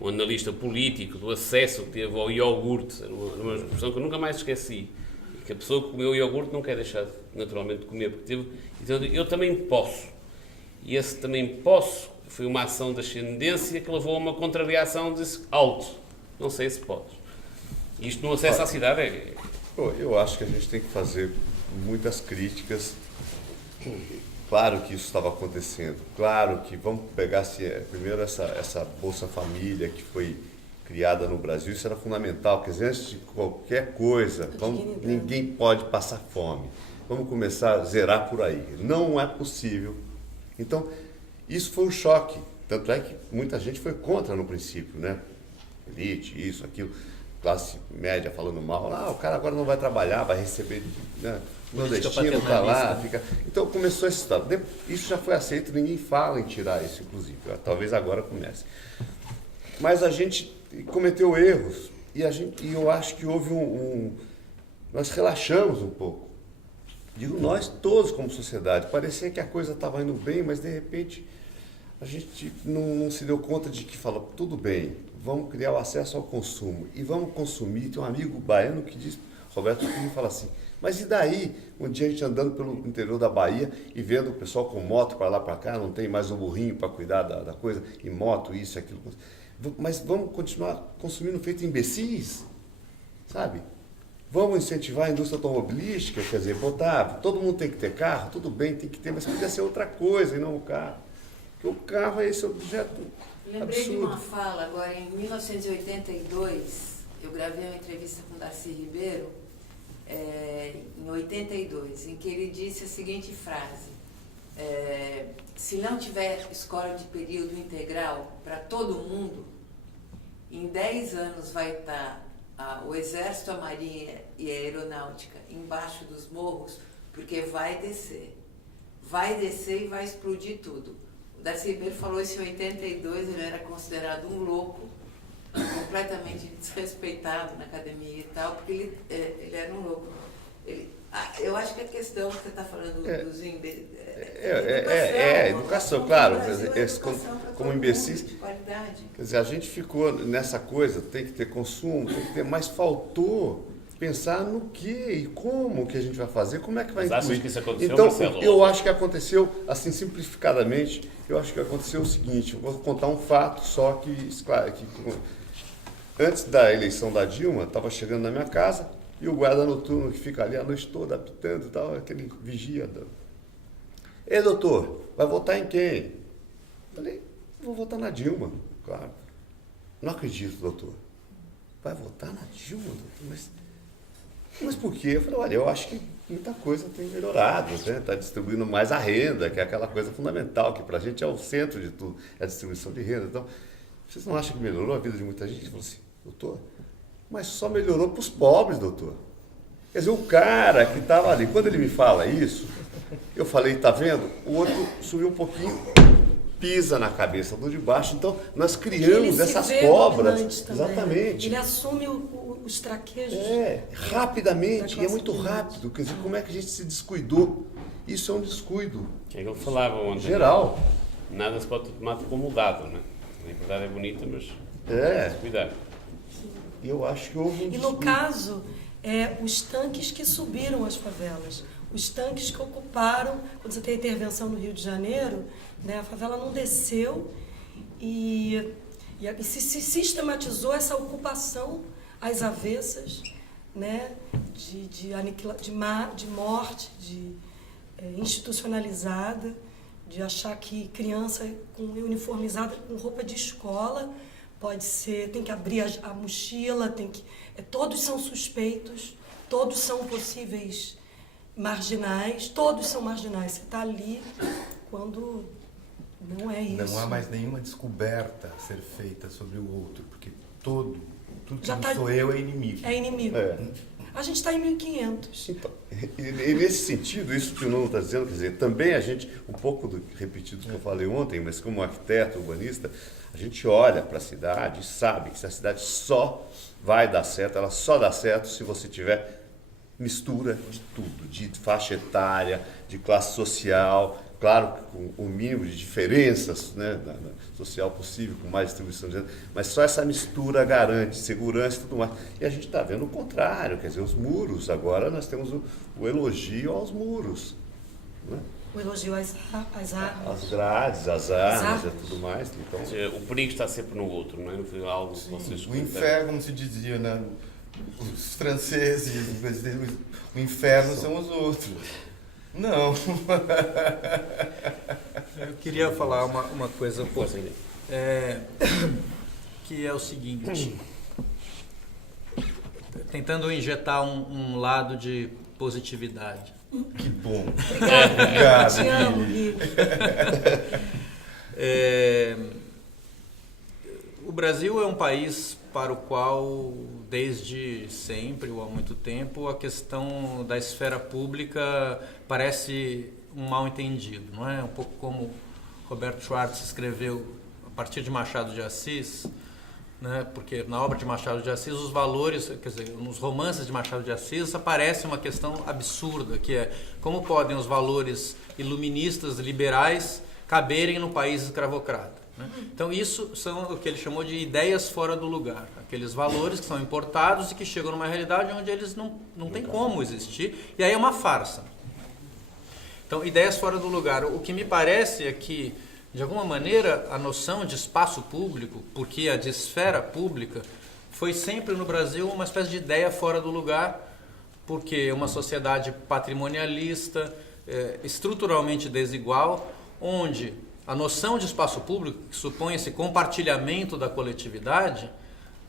um analista político, do acesso que teve ao iogurte, uma expressão que eu nunca mais esqueci, e que a pessoa que comeu o iogurte não quer deixar naturalmente de comer, porque teve, então eu também posso. E esse também posso foi uma ação de ascendência que levou a uma contrariação desse alto. Não sei se podes. Isto no acesso à cidade é... Eu acho que a gente tem que fazer muitas críticas. Claro que isso estava acontecendo. Claro que vamos pegar primeiro essa Bolsa Família que foi criada no Brasil. Isso era fundamental, porque antes de qualquer coisa, ninguém pode passar fome. Vamos começar a zerar por aí. Não é possível. Então, isso foi um choque. Tanto é que muita gente foi contra no princípio, né? Elite, isso, aquilo. classe média falando mal, o cara agora não vai trabalhar, vai receber, né? Meu Política destino está lá. paternalista. Fica... Então começou essa história. Isso já foi aceito, ninguém fala em tirar isso, inclusive. Talvez agora comece. Mas a gente cometeu erros e eu acho que houve nós relaxamos um pouco. Digo nós todos como sociedade. Parecia que a coisa estava indo bem, mas de repente a gente não se deu conta de que falou, tudo bem, vamos criar o acesso ao consumo e vamos consumir. Tem um amigo baiano que diz, Roberto Filho, fala assim, mas e daí? Um dia a gente andando pelo interior da Bahia e vendo o pessoal com moto para lá para cá, não tem mais um burrinho para cuidar da coisa, e moto, isso, aquilo. Mas vamos continuar consumindo feito imbecis, sabe? Vamos incentivar a indústria automobilística, quer dizer, todo mundo tem que ter carro, tudo bem, tem que ter, mas podia ser outra coisa e não o carro. Porque o carro é esse objeto Lembrei absurdo. de uma fala, agora em 1982, eu gravei uma entrevista com Darcy Ribeiro, em 82, em que ele disse a seguinte frase, se não tiver escola de período integral para todo mundo, em 10 anos vai estar o Exército, a Marinha e a Aeronáutica embaixo dos morros, porque vai descer e vai explodir tudo. O Darcy Ribeiro falou isso em 82, ele era considerado um louco, completamente desrespeitado na academia e tal, porque ele era um louco. Eu acho que a questão que você está falando dos educação, claro. Como imbecis. De qualidade. Quer dizer, a gente ficou nessa coisa, tem que ter consumo, tem que ter, mas faltou pensar no que e como que a gente vai fazer, como é que vai Mas incluir. achas que isso aconteceu, Então, Marcelo? eu acho que aconteceu, assim, simplificadamente, eu acho que aconteceu o seguinte, eu vou contar um fato só que antes da eleição da Dilma, estava chegando na minha casa, e o guarda noturno que fica ali a noite toda apitando e tal, aquele vigia. Ei, doutor, vai votar em quem? Falei, vou votar na Dilma, claro. Não acredito, doutor. Vai votar na Dilma, doutor? Mas por quê? Eu falei, olha, eu acho que muita coisa tem melhorado, né? Está distribuindo mais a renda, que é aquela coisa fundamental, que para a gente é o centro de tudo, é a distribuição de renda. Então, vocês não acham que melhorou a vida de muita gente? Ele falou assim, doutor, mas só melhorou para os pobres, doutor. Quer dizer, o cara que estava ali, quando ele me fala isso, eu falei, tá vendo? O outro subiu um pouquinho, pisa na cabeça do de baixo. Então, nós criamos essas cobras. Exatamente. Ele assume os traquejos. Rapidamente, e é muito rápido. Quer dizer, como é que a gente se descuidou? Isso é um descuido. Que é que eu falava ontem. Geral. Nada se pode tomar como dado, né? A liberdade é bonita, mas É. cuidado. E eu acho que houve um E no caso, os tanques que subiram as favelas, os tanques que ocuparam, quando você tem a intervenção no Rio de Janeiro, né, a favela não desceu e se sistematizou essa ocupação às avessas, né, de morte, institucionalizada, de achar que criança uniformizada com roupa de escola pode ser, tem que abrir a mochila, todos são suspeitos, todos são possíveis marginais, todos são marginais. Você está ali quando não é isso. Não há mais nenhuma descoberta a ser feita sobre o outro, porque tudo que não sou eu é inimigo. É inimigo. A gente está em 1500. Então, e nesse sentido, isso que o Nuno está dizendo, quer dizer, também a gente, um pouco repetido do que eu falei ontem, mas como arquiteto, urbanista, a gente olha para a cidade e sabe que se a cidade só vai dar certo, ela só dá certo se você tiver mistura de tudo, de faixa etária, de classe social, claro, com o mínimo de diferenças, né, social possível, com mais distribuição de renda, mas só essa mistura garante segurança e tudo mais. E a gente está vendo o contrário, quer dizer, os muros, agora nós temos o elogio aos muros, né? O elogio às armas. As grades, as armas e tudo mais. Então, O perigo está sempre no outro, não é? Foi algo que vocês O inferno, como se dizia, né? Os franceses, os brasileiros, o inferno são os outros. Não. Eu queria falar uma coisa que é o seguinte, tentando injetar um lado de positividade. Que bom. Obrigada. Te amo, Gui. O Brasil é um país para o qual, desde sempre ou há muito tempo, a questão da esfera pública parece um mal-entendido, não é? Um pouco como Roberto Schwartz escreveu a partir de Machado de Assis, né? Porque na obra de Machado de Assis os valores, quer dizer, nos romances de Machado de Assis aparece uma questão absurda, que é como podem os valores iluministas, liberais, caberem no país escravocrata. Então isso são o que ele chamou de ideias fora do lugar, aqueles valores que são importados e que chegam numa realidade onde eles não tem como existir, e aí é uma farsa. Então, ideias fora do lugar. O que me parece é que, de alguma maneira, a noção de espaço público, porque a de esfera pública, foi sempre no Brasil uma espécie de ideia fora do lugar, porque uma sociedade patrimonialista, estruturalmente desigual, onde a noção de espaço público, que supõe esse compartilhamento da coletividade,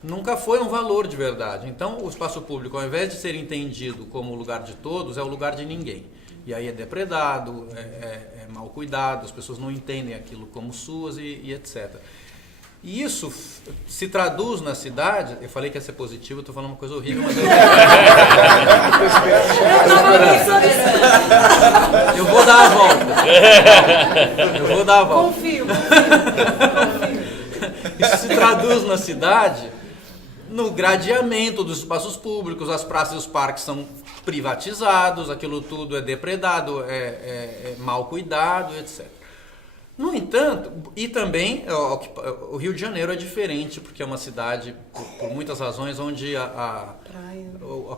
nunca foi um valor de verdade. Então, o espaço público, ao invés de ser entendido como o lugar de todos, é o lugar de ninguém. E aí é depredado, é mal cuidado, as pessoas não entendem aquilo como suas e etc. E isso se traduz na cidade. Eu falei que ia ser positivo, eu estou falando uma coisa horrível, mas eu vou dar a volta. Eu vou dar a volta. Confio. Isso se traduz na cidade no gradeamento dos espaços públicos. As praças e os parques são privatizados, aquilo tudo é depredado, é mal cuidado, etc. No entanto, e também o Rio de Janeiro é diferente, porque é uma cidade, por muitas razões, onde a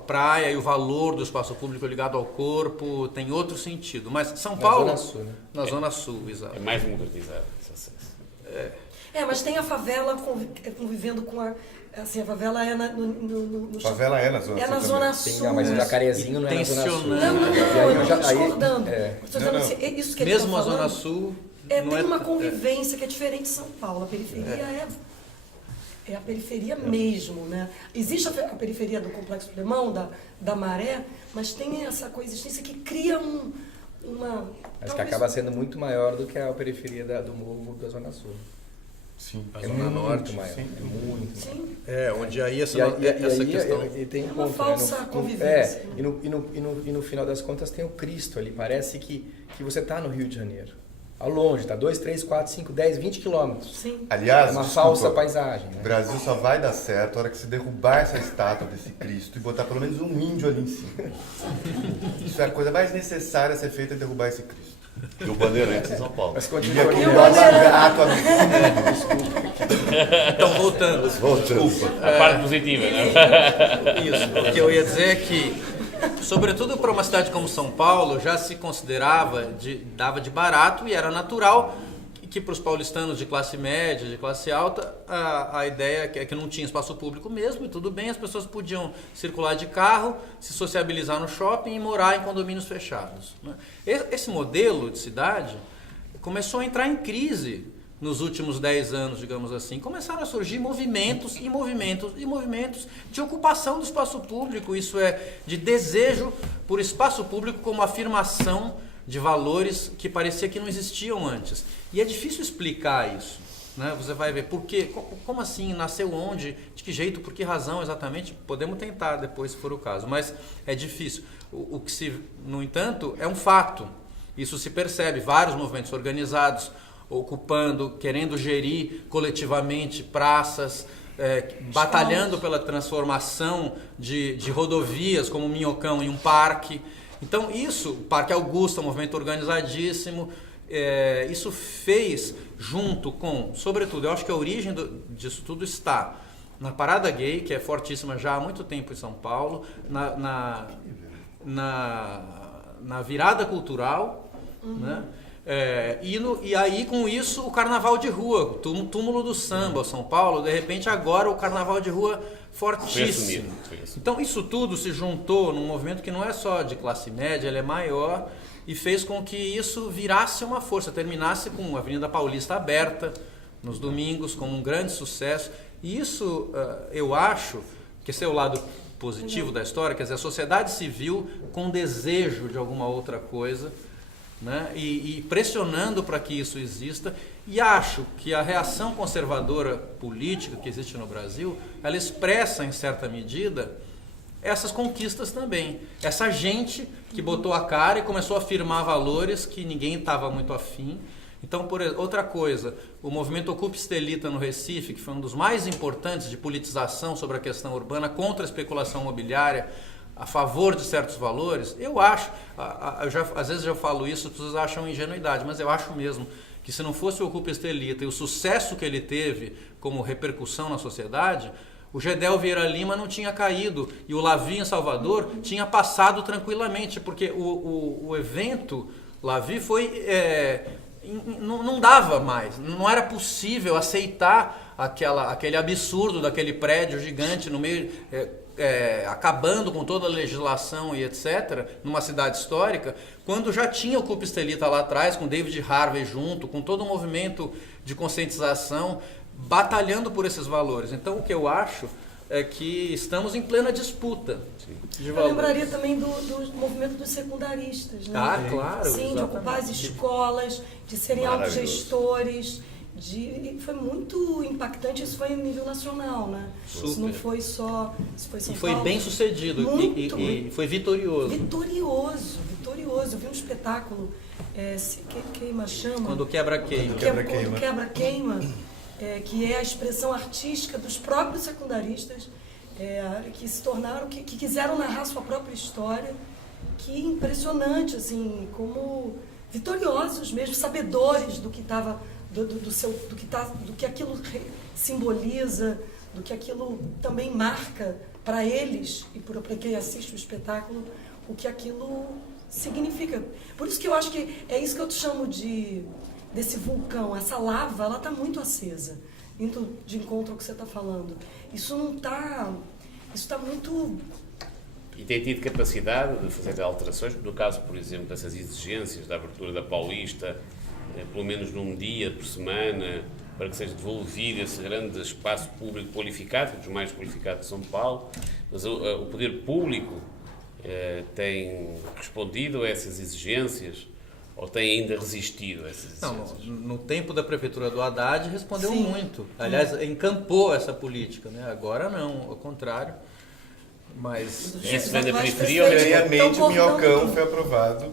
praia e o valor do espaço público ligado ao corpo tem outro sentido. Mas São Paulo... Na Zona Sul, né? Na Zona Sul, exato. É mais democratizado esse acesso. Mas tem a favela convivendo com a... Assim, a favela é no Favela é na Zona Sul. É na também. Zona Sim, Sul. não, mas o Jacarezinho não é na Zona Sul. Intencionando. Eu não estou discordando. Estou dizendo Não, não. assim, isso que ele Mesmo tá a Zona falando, Sul... tem uma convivência que é diferente de São Paulo. A periferia é a periferia mesmo, né? Existe a periferia do Complexo do Limão, da Maré, mas tem essa coexistência que cria uma... Mas que acaba sendo muito maior do que a periferia do morro da Zona Sul. Sim. É muito maior. Sim. É muito maior. Sim, onde aí essa aí, questão... e tem uma ponto, falsa né? convivência. E no final das contas tem o Cristo ali. Parece que você está no Rio de Janeiro. Ao longe, está 2, 3, 4, 5, 10, 20 quilômetros. sim. Aliás, É uma desculpa, falsa paisagem. O Né? Brasil só vai dar certo na hora que se derrubar essa estátua desse Cristo e botar pelo menos um índio ali em cima. Isso é a coisa mais necessária a ser feita, é derrubar esse Cristo. E o Bandeirantes em São Paulo. Mas E continua aquele aqui. gato ali. Então, voltando. A parte positiva, né? Isso. O que eu ia dizer é que, sobretudo para uma cidade como São Paulo, já se considerava, dava de barato e era natural que para os paulistanos de classe média, de classe alta, a ideia é que não tinha espaço público mesmo, e tudo bem, as pessoas podiam circular de carro, se sociabilizar no shopping e morar em condomínios fechados. Né? Esse modelo de cidade começou a entrar em crise nos últimos 10 anos, digamos assim. Começaram a surgir movimentos de ocupação do espaço público, isso é, de desejo por espaço público como afirmação de valores que parecia que não existiam antes. E é difícil explicar isso. Né? Você vai ver por quê, como assim, nasceu onde, de que jeito, por que razão exatamente, podemos tentar depois se for o caso, mas é difícil. O que se, no entanto, é um fato. Isso se percebe, vários movimentos organizados, ocupando, querendo gerir coletivamente praças, batalhando pela transformação de rodovias como Minhocão em um parque. Então isso, o Parque Augusta, um movimento organizadíssimo, isso fez junto com, sobretudo, eu acho que a origem disso tudo está na Parada Gay, que é fortíssima já há muito tempo em São Paulo, na virada cultural, né? E aí com isso o carnaval de rua, túmulo do samba, São Paulo, de repente agora o carnaval de rua fortíssimo. Então isso tudo se juntou num movimento que não é só de classe média, ele é maior e fez com que isso virasse uma força, terminasse com a Avenida Paulista aberta nos domingos como um grande sucesso. E isso eu acho que esse é o lado positivo da história, quer dizer, a sociedade civil com desejo de alguma outra coisa, né? E pressionando para que isso exista. E acho que a reação conservadora política que existe no Brasil, ela expressa, em certa medida, essas conquistas também. Essa gente que botou a cara e começou a afirmar valores que ninguém estava muito afim. Então, outra coisa, o movimento Ocupa Estelita no Recife, que foi um dos mais importantes de politização sobre a questão urbana, contra a especulação imobiliária, a favor de certos valores, eu acho, às vezes eu falo isso, as pessoas acham ingenuidade, mas eu acho mesmo que se não fosse o Ocupa Estelita e o sucesso que ele teve como repercussão na sociedade, o Gedel Vieira Lima não tinha caído e o Lavi em Salvador tinha passado tranquilamente, porque o evento Lavi foi... não dava mais, não era possível aceitar aquele absurdo daquele prédio gigante no meio, acabando com toda a legislação e etc., numa cidade histórica, quando já tinha o Ocupa Estelita lá atrás, com David Harvey junto, com todo o movimento de conscientização, batalhando por esses valores. Então, o que eu acho é que estamos em plena disputa de valores. Eu lembraria também do movimento dos secundaristas, né? Ah, claro. Sim, exatamente. de ocupar as escolas, de serem autogestores. Foi muito impactante, isso foi em nível nacional, né? Super. Isso não foi só... Isso foi São E foi Paulo. bem sucedido e foi vitorioso. Vitorioso. Eu vi um espetáculo, Queima Chama. Quando quebra queima. Quando quebra queima, que é a expressão artística dos próprios secundaristas, que se tornaram, que quiseram narrar sua própria história. Que impressionante, assim, como vitoriosos mesmo, sabedores do que estava, do que aquilo simboliza, do que aquilo também marca para eles e para quem assiste o espetáculo, o que aquilo significa. Por isso que eu acho que é isso que eu chamo desse vulcão, essa lava, ela está muito acesa, indo de encontro ao que você está falando. Isso não está... Isso está muito... E tem tido capacidade de fazer alterações, no caso, por exemplo, dessas exigências da abertura da Paulista, pelo menos num dia por semana, para que seja devolvido esse grande espaço público qualificado, dos mais qualificados de São Paulo. Mas o poder público tem respondido a essas exigências ou tem ainda resistido a essas exigências? Não, no tempo da prefeitura do Haddad respondeu Sim. muito. Aliás, encampou essa política, né? Agora não, ao contrário. Mas Isso vem da periferia Então, ou Ganhamente, o Minhocão tudo. foi aprovado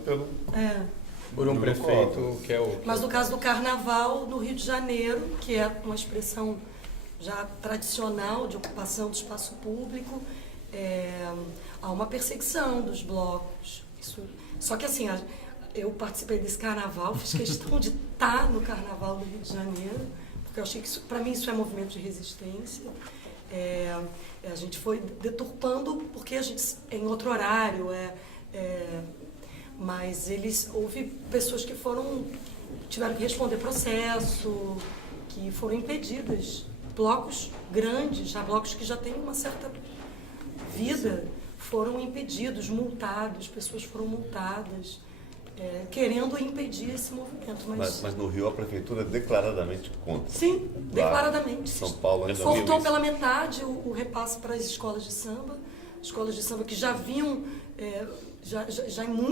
Por um do prefeito Collor. que é o... Mas no caso do Carnaval, no Rio de Janeiro, que é uma expressão já tradicional de ocupação do espaço público, há uma perseguição dos blocos. Só que assim, eu participei desse Carnaval, fiz questão de estar no Carnaval do Rio de Janeiro, porque eu achei que, para mim, isso é movimento de resistência. A gente foi deturpando, porque a gente, em outro horário, mas houve pessoas que tiveram que responder processo, que foram impedidas. Blocos grandes, já blocos que já têm uma certa vida, foram impedidos, multados, pessoas foram multadas, querendo impedir esse movimento. Mas no Rio a prefeitura declaradamente contra. Sim, Lá, declaradamente. São Paulo ainda Cortou viu pela metade o repasse para as escolas de samba que já vinham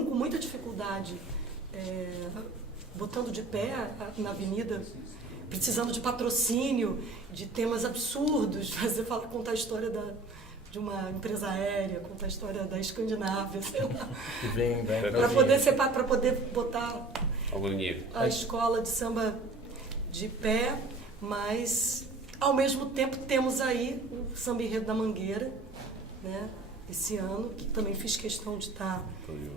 com muita dificuldade, botando de pé na avenida, precisando de patrocínio, de temas absurdos, contar a história de uma empresa aérea, contar a história da Escandinávia, sei lá, para poder botar algum dinheiro? a escola de samba de pé, mas ao mesmo tempo temos aí o Samba Enredo da Mangueira, né, esse ano, que também fiz questão de estar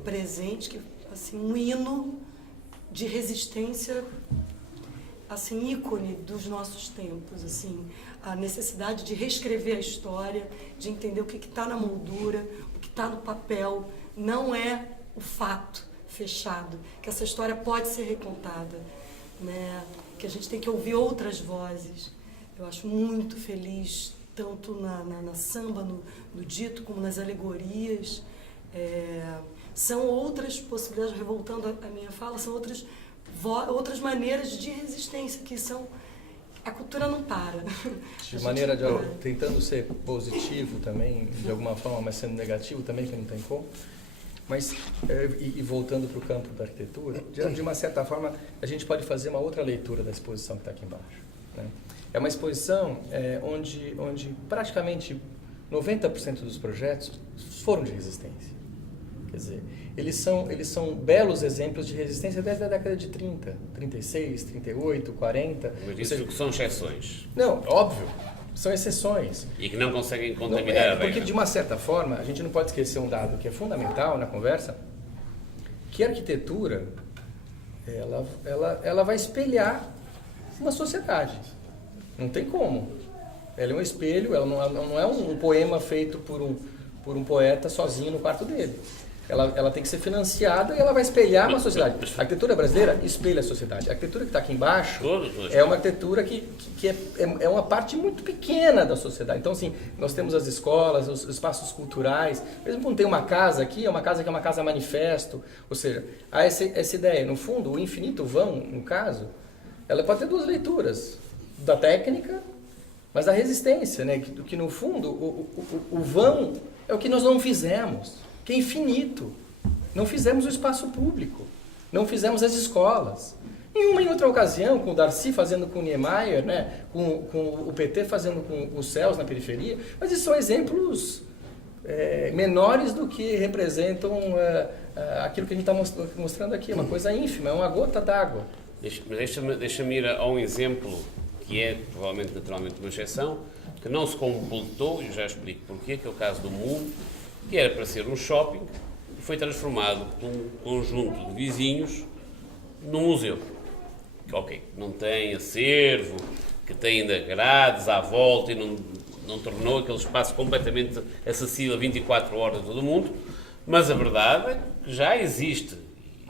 presente, que assim, um hino de resistência, assim, ícone dos nossos tempos, assim, a necessidade de reescrever a história, de entender o que está na moldura, o que está no papel, não é o fato fechado, que essa história pode ser recontada, né? Que a gente tem que ouvir outras vozes. Eu acho muito feliz, tanto na samba, no dito, como nas alegorias. São outras possibilidades, revoltando a minha fala, são outras maneiras de resistência, que são... A cultura não para. De maneira tentando ser positivo também, de alguma forma, mas sendo negativo também, que não tem como. Mas, e voltando para o campo da arquitetura, de uma certa forma, a gente pode fazer uma outra leitura da exposição que está aqui embaixo. Né? É uma exposição onde praticamente 90% dos projetos foram de resistência. Quer dizer, eles são belos exemplos de resistência desde a década de 30, 36, 38, 40. Mas isso que são exceções. Não, óbvio, são exceções. E que não conseguem contaminar a regra. Porque, de uma certa forma, a gente não pode esquecer um dado que é fundamental na conversa, que a arquitetura, ela vai espelhar uma sociedade. Não tem como. Ela é um espelho, ela não é um poema feito por um poeta sozinho no quarto dele. Ela tem que ser financiada e ela vai espelhar uma sociedade. A arquitetura brasileira espelha a sociedade. A arquitetura que está aqui embaixo é uma arquitetura que é uma parte muito pequena da sociedade. Então, assim, nós temos as escolas, os espaços culturais. Mesmo quando tem uma casa aqui, é uma casa que é uma casa manifesto. Ou seja, há essa ideia. No fundo, o infinito vão, no caso, ela pode ter duas leituras. Da técnica, mas da resistência, né? Que no fundo, o vão é o que nós não fizemos. Que é infinito. Não fizemos o espaço público, não fizemos as escolas. Em uma e outra ocasião, com o Darcy fazendo com o Niemeyer, né? com o PT fazendo com os céus na periferia, mas esses são exemplos menores do que representam aquilo que a gente está mostrando aqui, uma coisa ínfima, é uma gota d'água. Deixa-me ir a um exemplo que é provavelmente naturalmente uma exceção, que não se completou, e já explico porquê, que é o caso do MUL, que era para ser um shopping e foi transformado por um conjunto de vizinhos num museu. Que, ok, não tem acervo, que tem ainda grades à volta e não tornou aquele espaço completamente acessível 24 horas a todo mundo, mas a verdade é que já existe,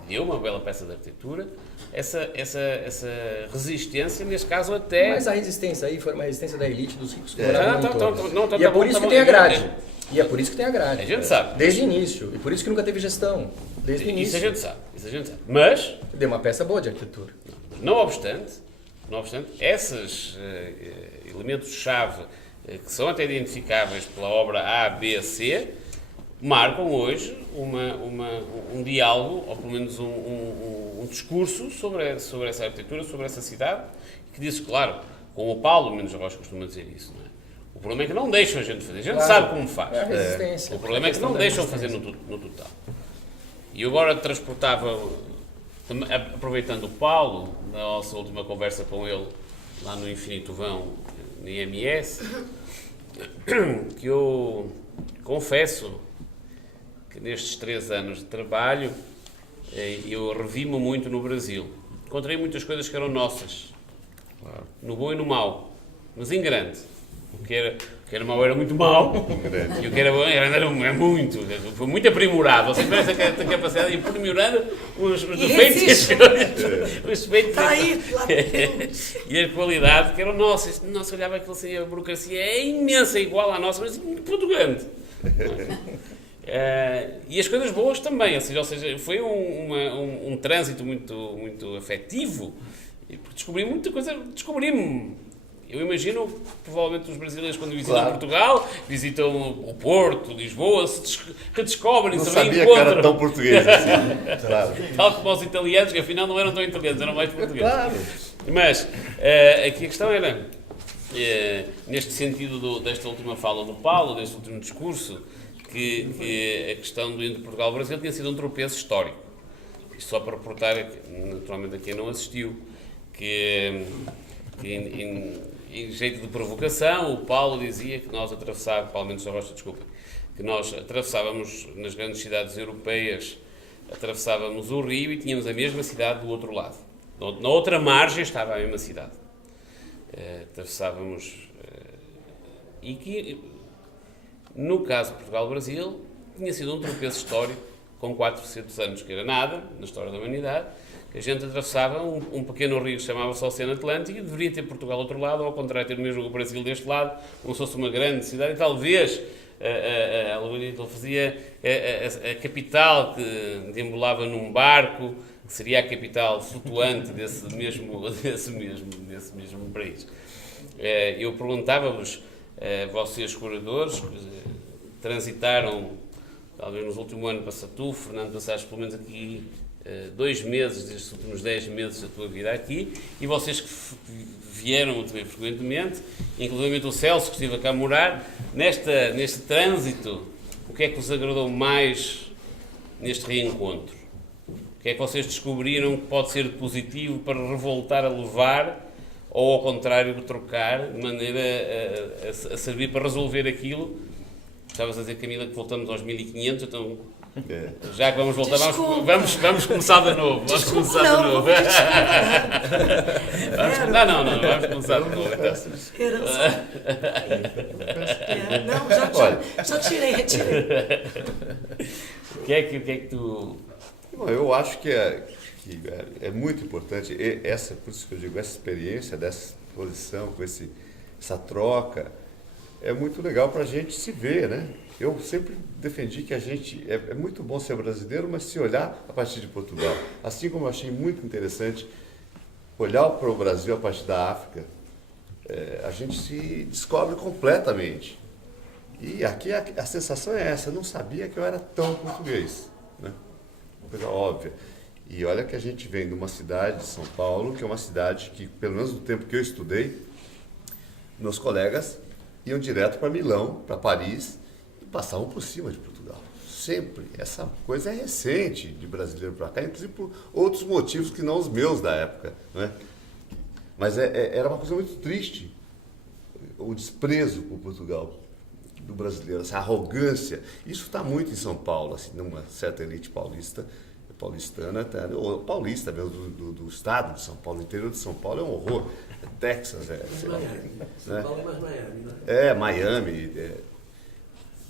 e deu uma bela peça de arquitetura, essa resistência, nesse caso até... Mas a resistência aí foi uma resistência da elite dos ricos que E é por isso que tem a grade. E é por isso que tem a grade. A gente sabe. Desde o início. E por isso que nunca teve gestão. Desde o início. Isso a gente sabe. Mas... Deu uma peça boa de arquitetura. Não obstante esses elementos-chave que são até identificáveis pela obra A, B, C, marcam hoje um diálogo, ou pelo menos um discurso sobre essa arquitetura, sobre essa cidade, que diz, claro, como o Paulo Mendes Rocha costuma dizer isso, não é? O problema é que não deixam a gente fazer. A gente sabe como faz. É a resistência. O problema é que não deixam fazer no total. E eu agora transportava, aproveitando o Paulo, na nossa última conversa com ele, lá no Infinito Vão, no IMS, que eu confesso que nestes 3 anos de trabalho eu revi-me muito no Brasil. Encontrei muitas coisas que eram nossas, no bom e no mau, mas em grande. O que era mau era muito mau, e o que era bom era muito, foi muito aprimorado. Você tivesse a capacidade de ir aprimorando os defeitos e as qualidades que eram nossas. Nossa, olhava aquilo assim, a burocracia é imensa, igual à nossa, mas muito grande. E as coisas boas também, ou seja, foi um trânsito muito afetivo, e descobri muita coisa, eu imagino, provavelmente os brasileiros quando visitam Portugal, visitam o Porto, Lisboa, redescobrem, não se sabia reencontram. que era tão português assim. Claro. Tal como os italianos, que afinal não eram tão italianos, eram mais portugueses. Claro. Mas aqui a questão era, neste sentido desta última fala do Paulo, deste último discurso, que a questão do entre Portugal e o Brasil tinha sido um tropeço histórico. Isto só para reportar, naturalmente a quem não assistiu, que em jeito de provocação, o Paulo dizia que nós atravessávamos, Paulo Mendes da Rocha, desculpa, que nós atravessávamos nas grandes cidades europeias, atravessávamos o rio e tínhamos a mesma cidade do outro lado. Na outra margem estava a mesma cidade. Atravessávamos... e que, no caso de Portugal-Brasil, tinha sido um tropeço histórico com 400 anos, que era nada na história da humanidade, que a gente atravessava um pequeno rio que chamava-se Oceano Atlântico e deveria ter Portugal ao outro lado, ou ao contrário, ter mesmo o Brasil deste lado, como se fosse uma grande cidade, e talvez ele fazia a capital que deambulava num barco, que seria a capital flutuante desse mesmo país. Eu perguntava-vos, vocês curadores, que transitaram talvez nos últimos anos passado tu, Fernando, passaste pelo menos aqui 2 meses, destes últimos 10 meses da tua vida aqui, e vocês que vieram também frequentemente, inclusive o Celso, que esteve cá a morar, neste trânsito, o que é que vos agradou mais neste reencontro? O que é que vocês descobriram que pode ser positivo para revoltar a levar, ou ao contrário, trocar, de maneira a servir para resolver aquilo? Estavas a dizer, Camila, que voltamos aos 1500, então... Já que vamos voltar, vamos começar de novo. Vamos começar de novo. Não, vamos começar de novo. Não, já tirei, retirei. O que é que tu... Bom, eu acho que é muito importante, por isso que eu digo, essa experiência, dessa exposição, com essa troca, é muito legal para a gente se ver, né? Eu sempre defendi que é muito bom ser brasileiro, mas se olhar a partir de Portugal. Assim como eu achei muito interessante olhar para o Brasil a partir da África, a gente se descobre completamente. E aqui a sensação é essa, eu não sabia que eu era tão português, né? Uma coisa óbvia. E olha que a gente vem de uma cidade, de São Paulo, que é uma cidade que, pelo menos no tempo que eu estudei, meus colegas iam direto para Milão, para Paris, e passavam por cima de Portugal. Sempre. Essa coisa é recente de brasileiro para cá, inclusive por outros motivos que não os meus da época, né? Mas era uma coisa muito triste, o desprezo por Portugal do brasileiro, essa arrogância. Isso está muito em São Paulo, assim, numa certa elite paulistana, ou paulista mesmo, do estado de São Paulo, o interior de São Paulo é um horror. Texas, sei lá, São Paulo é mais Miami, né? Miami.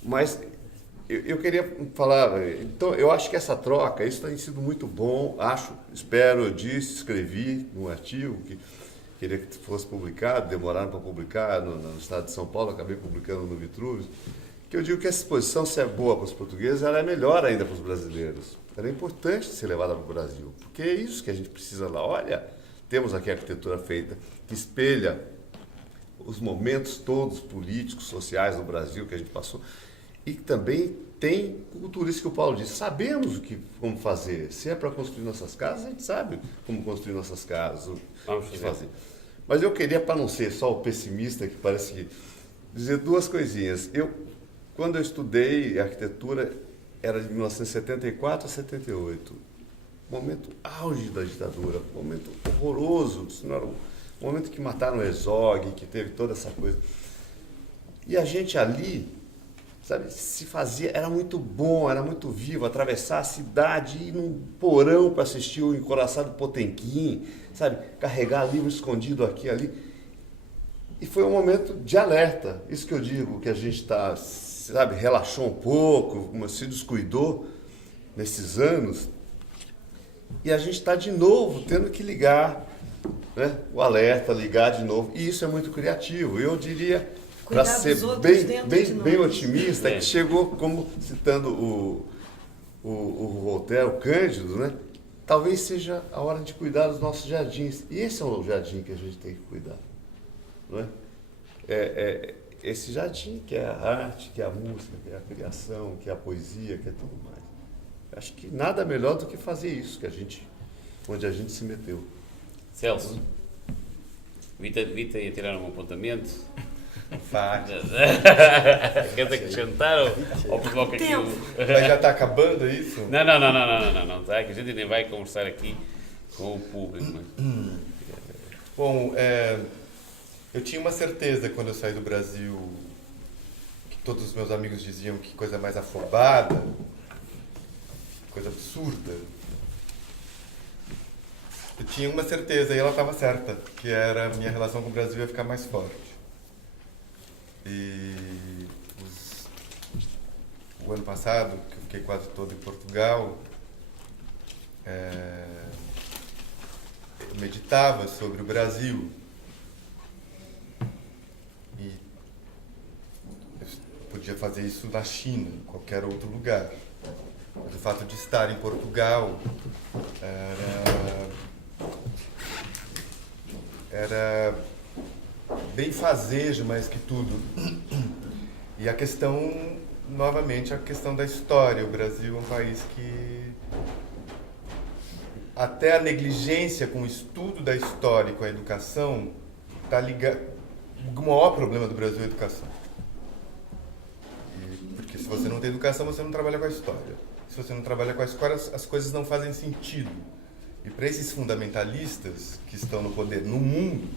Mas eu queria falar, então eu acho que essa troca, isso tem sido muito bom, eu disse, escrevi num artigo que queria que fosse publicado, demoraram para publicar no estado de São Paulo, acabei publicando no Vitruvius, que eu digo que essa exposição, se é boa para os portugueses, ela é melhor ainda para os brasileiros. Ela é importante ser levada para o Brasil, porque é isso que a gente precisa lá. Olha, temos aqui a arquitetura feita, que espelha os momentos todos políticos, sociais do Brasil que a gente passou, e que também tem cultura, isso que o Paulo disse, sabemos como fazer. Se é para construir nossas casas, a gente sabe como construir nossas casas, Vamos fazer. Mas eu queria, para não ser só o pessimista, que parece que... dizer 2 coisinhas. Quando eu estudei arquitetura, era de 1974 a 78. Momento auge da ditadura, momento horroroso. Isso não era um momento que mataram o Herzog, que teve toda essa coisa. E a gente ali, sabe, se fazia, era muito bom, era muito vivo, atravessar a cidade, ir num porão para assistir o Encoraçado Potemkin, sabe, carregar livro escondido aqui e ali. E foi um momento de alerta. Isso que eu digo, que a gente está, sabe, relaxou um pouco, se descuidou nesses anos. E a gente está de novo tendo que ligar, né, o alerta, ligar de novo. E isso é muito criativo. Eu diria, para ser bem otimista, que chegou, como citando o Voltaire, o Cândido, né? Talvez seja a hora de cuidar dos nossos jardins. E esse é o jardim que a gente tem que cuidar, não é? Esse jardim que é a arte, que é a música, que é a criação, que é a poesia, que é tudo mais. Acho que nada melhor do que fazer isso onde a gente se meteu. Celso, Vita ia tirar um apontamento. Faz. Queres acrescentar ou provoca aqui o... Mas já está acabando isso? Não, tá? Que a gente nem vai conversar aqui com o público. Mas... Bom, eu tinha uma certeza quando eu saí do Brasil, que todos os meus amigos diziam que coisa mais afobada, coisa absurda. Eu tinha uma certeza, e ela estava certa, que era a minha relação com o Brasil ia ficar mais forte. E o ano passado, que eu fiquei quase todo em Portugal, eu meditava sobre o Brasil. E eu podia fazer isso na China, em qualquer outro lugar. Mas o fato de estar em Portugal era bem fazejo mais que tudo. E a questão novamente, a questão da história. O Brasil é um país que até a negligência com o estudo da história e com a educação está ligado. O maior problema do Brasil é a educação. Porque se você não tem educação, você não trabalha com a história. Se você não trabalha com a história, as coisas não fazem sentido. E para esses fundamentalistas que estão no poder no mundo,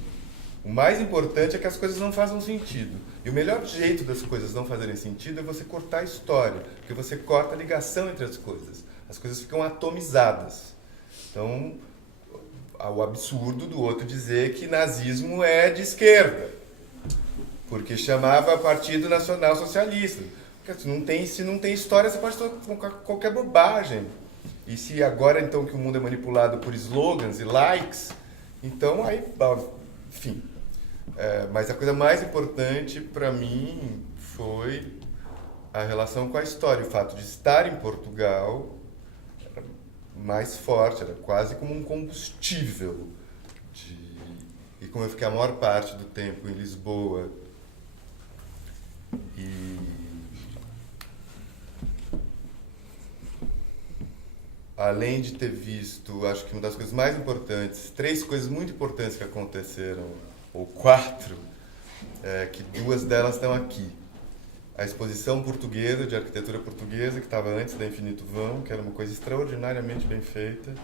o mais importante é que as coisas não façam sentido. E o melhor jeito das coisas não fazerem sentido é você cortar a história, porque você corta a ligação entre as coisas. As coisas ficam atomizadas. Então, o absurdo do outro dizer que nazismo é de esquerda, porque chamava Partido Nacional Socialista. Porque se não tem história, você pode colocar qualquer bobagem. E se agora, então, que o mundo é manipulado por slogans e likes, então aí, enfim. Mas a coisa mais importante para mim foi a relação com a história. O fato de estar em Portugal era mais forte, era quase como um combustível. E como eu fiquei a maior parte do tempo em Lisboa, e além de ter visto, acho que uma das coisas mais importantes, 3 coisas muito importantes que aconteceram, ou 4, que 2 delas estão aqui. A exposição portuguesa, de arquitetura portuguesa, que estava antes da Infinito Vão, que era uma coisa extraordinariamente bem feita,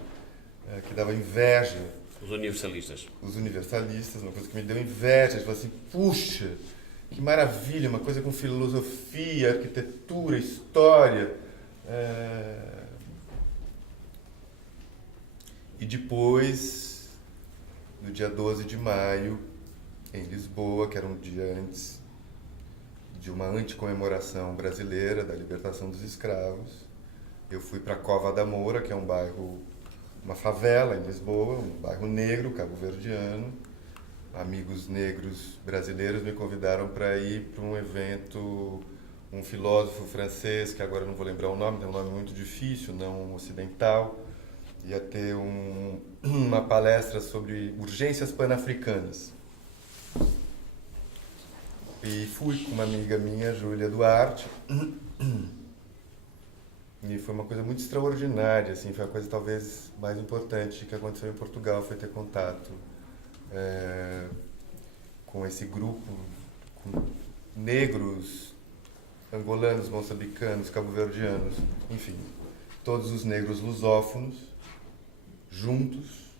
que dava inveja. Os universalistas. Os universalistas, uma coisa que me deu inveja. Eu falei assim, puxa, que maravilha, uma coisa com filosofia, arquitetura, história. E depois, no dia 12 de maio, em Lisboa, que era um dia antes de uma anticomemoração brasileira da libertação dos escravos, eu fui para a Cova da Moura, que é um bairro, uma favela em Lisboa, um bairro negro, cabo-verdiano. Amigos negros brasileiros me convidaram para ir para um evento, um filósofo francês, que agora não vou lembrar o nome, tem um nome muito difícil, não ocidental, ia ter uma palestra sobre urgências pan-africanas. E fui com uma amiga minha, Júlia Duarte, e foi uma coisa muito extraordinária, assim, foi a coisa talvez mais importante que aconteceu em Portugal, foi ter contato com esse grupo, com negros, angolanos, moçambicanos, cabo-verdianos, enfim, todos os negros lusófonos, juntos,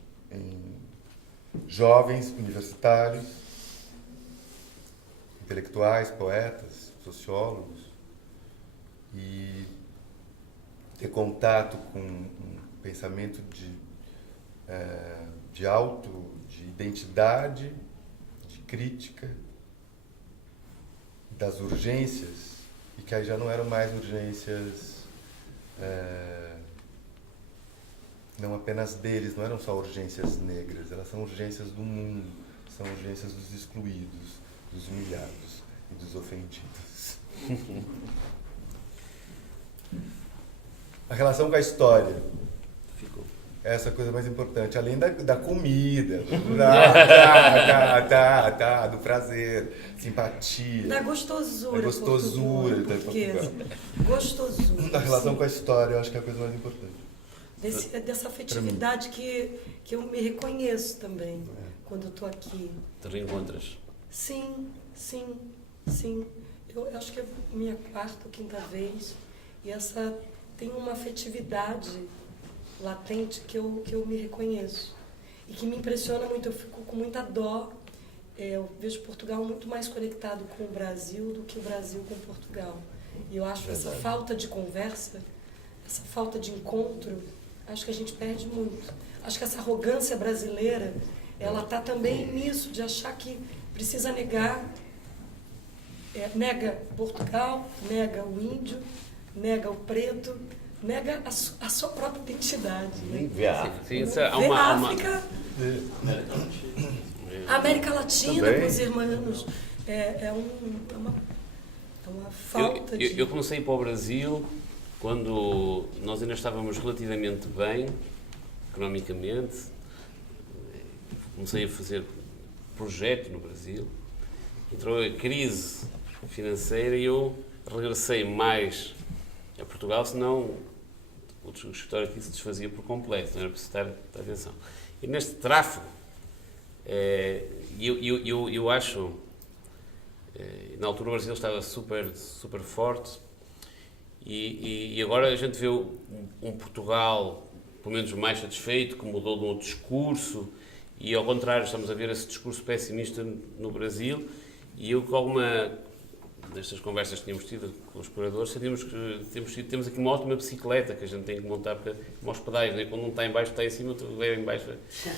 jovens, universitários, intelectuais, poetas, sociólogos, e ter contato com um pensamento de identidade, de crítica, das urgências, e que aí já não eram mais urgências não apenas deles, não eram só urgências negras, elas são urgências do mundo, são urgências dos excluídos, dos humilhados e dos ofendidos. A relação com a história. Essa é a coisa mais importante, além da comida, do prazer, simpatia. Da gostosura. Da gostosura. Portuguesa. Gostosura. A relação com a história, eu acho que é a coisa mais importante. Dessa afetividade que eu me reconheço também, quando eu estou aqui. Te reencontras? Sim. Eu acho que é a minha 4ª ou 5ª vez, e essa tem uma afetividade latente que eu me reconheço e que me impressiona muito. Eu fico com muita dó. Eu vejo Portugal muito mais conectado com o Brasil do que o Brasil com Portugal. E eu acho essa falta de conversa, essa falta de encontro, acho que a gente perde muito. Acho que essa arrogância brasileira, ela está também nisso, de achar que precisa negar, nega Portugal, nega o índio, nega o preto, nega a sua própria identidade. Nem vê a África. Sim, a África, a América Latina, para os irmãos, é uma falta de... Eu comecei a ir para o Brasil quando nós ainda estávamos relativamente bem, economicamente. Comecei a fazer projeto no Brasil. Entrou a crise financeira e eu regressei mais a Portugal, senão o escritório aqui se desfazia por completo, não era preciso ter atenção. E neste tráfego, eu acho, na altura o Brasil estava super forte, e agora a gente vê um Portugal, pelo menos mais satisfeito, que mudou de um discurso, e ao contrário estamos a ver esse discurso pessimista no Brasil, e eu com alguma destas conversas que tínhamos tido com os curadores, sentimos que temos aqui uma ótima bicicleta que a gente tem que montar como aos pedais, né? Quando um está em baixo, está em cima, outro vai em baixo.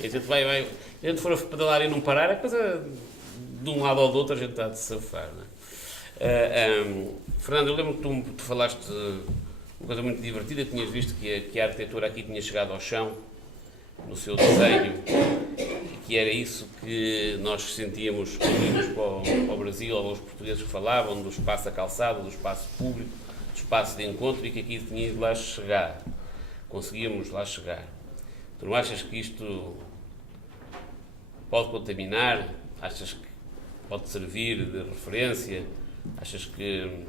E a gente a gente for a pedalar e não parar, a coisa de um lado ao do outro a gente está a de safar. Fernando, eu lembro que tu falaste uma coisa muito divertida, tinhas visto que a arquitetura aqui tinha chegado ao chão no seu desenho, que era isso que nós sentíamos quando íamos para o Brasil, ou os portugueses que falavam do espaço da calçada, do espaço público, do espaço de encontro, e que aqui tinha ido lá chegar. Conseguíamos lá chegar. Tu não achas que isto pode contaminar? Achas que pode servir de referência? Achas que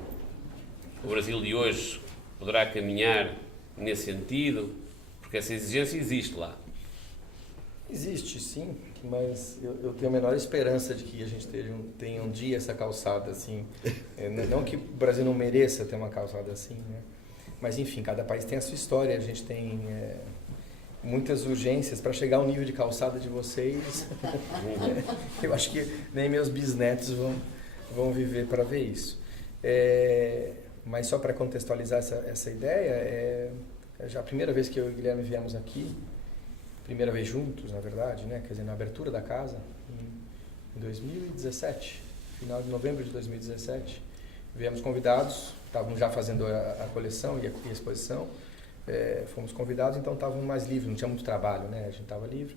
o Brasil de hoje poderá caminhar nesse sentido? Porque essa exigência existe lá. Existe, sim, mas eu tenho a menor esperança de que a gente tenha um dia essa calçada assim. Não que o Brasil não mereça ter uma calçada assim, né? Mas, enfim, cada país tem a sua história. A gente tem muitas urgências para chegar ao nível de calçada de vocês. Eu acho que nem meus bisnetos vão viver para ver isso. Mas só para contextualizar essa ideia, já a primeira vez que eu e o Guilherme viemos aqui, primeira vez juntos, na verdade, né? Quer dizer, na abertura da casa, em 2017, final de novembro de 2017, viemos convidados, estávamos já fazendo a coleção e a exposição, fomos convidados, então estávamos mais livres, não tinha muito trabalho, né? A gente estava livre,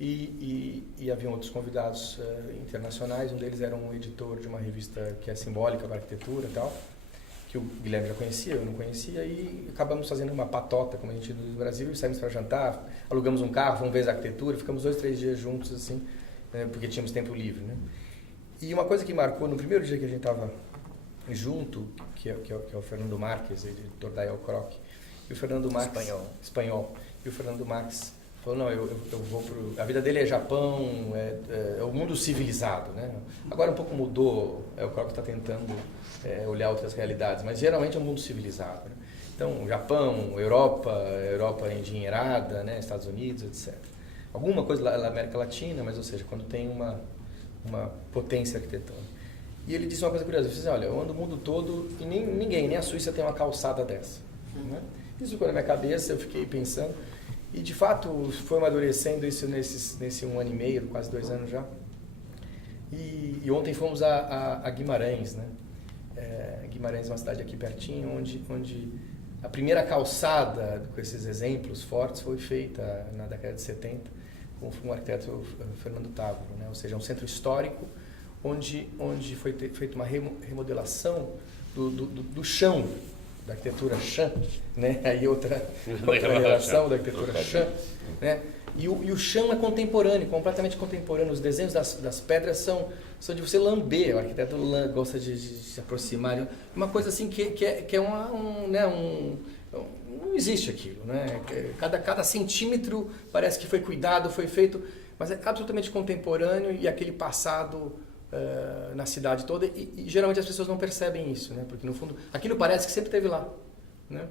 e haviam outros convidados internacionais, um deles era um editor de uma revista que é simbólica para a arquitetura e tal, que o Guilherme já conhecia, eu não conhecia, e acabamos fazendo uma patota, como a gente no Brasil, e saímos para jantar, alugamos um carro, fomos ver a arquitetura, ficamos 2, 3 dias juntos, assim, porque tínhamos tempo livre, né? E uma coisa que marcou, no primeiro dia que a gente estava junto, que é o Fernando Marques, editor da El Croc, e o Fernando Marques... Espanhol. E o Fernando Marques falou, não, eu vou a vida dele é Japão, é o mundo civilizado, né? Agora um pouco mudou, o Croc está tentando olhar outras realidades, mas geralmente é um mundo civilizado, né? Então, Japão, Europa endinheirada, né? Estados Unidos, etc. Alguma coisa lá na América Latina, mas, ou seja, quando tem uma potência arquitetônica. E ele disse uma coisa curiosa, ele disse, olha, eu ando o mundo todo e ninguém, nem a Suíça tem uma calçada dessa. Né? Isso ficou na minha cabeça, eu fiquei pensando, e de fato foi amadurecendo isso nesse 1 ano e meio, quase 2 anos já. E ontem fomos a Guimarães, né? Guimarães é uma cidade aqui pertinho, onde a primeira calçada com esses exemplos fortes foi feita na década de 70 com o arquiteto Fernando Távora, né? Ou seja, um centro histórico onde foi feita uma remodelação do chão, da arquitetura chã, né? Aí outra relação da arquitetura chã, né? E o chão é contemporâneo, completamente contemporâneo. Os desenhos das pedras são de você lamber. O arquiteto gosta de se aproximar. Uma coisa assim que é não existe aquilo, né? Cada centímetro parece que foi cuidado, foi feito, mas é absolutamente contemporâneo e aquele passado na cidade toda. E geralmente as pessoas não percebem isso, né? Porque no fundo aquilo parece que sempre esteve lá, né?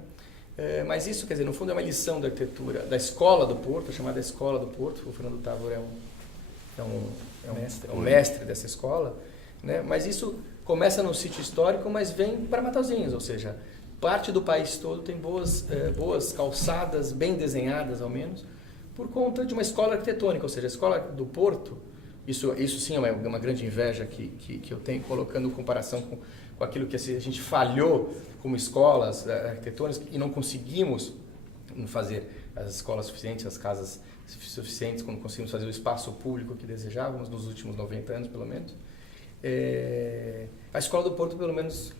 Mas isso, quer dizer, no fundo é uma lição da arquitetura, da Escola do Porto, chamada Escola do Porto. O Fernando Távora é um mestre dessa escola, né? Mas isso começa no sítio histórico, mas vem para Matosinhos, ou seja, parte do país todo tem boas calçadas, bem desenhadas ao menos, por conta de uma escola arquitetônica, ou seja, a Escola do Porto, isso sim é uma grande inveja que eu tenho, colocando em comparação com aquilo que a gente falhou como escolas arquitetônicas e não conseguimos fazer as escolas suficientes, as casas suficientes, quando conseguimos fazer o espaço público que desejávamos nos últimos 90 anos, pelo menos. A Escola do Porto, pelo menos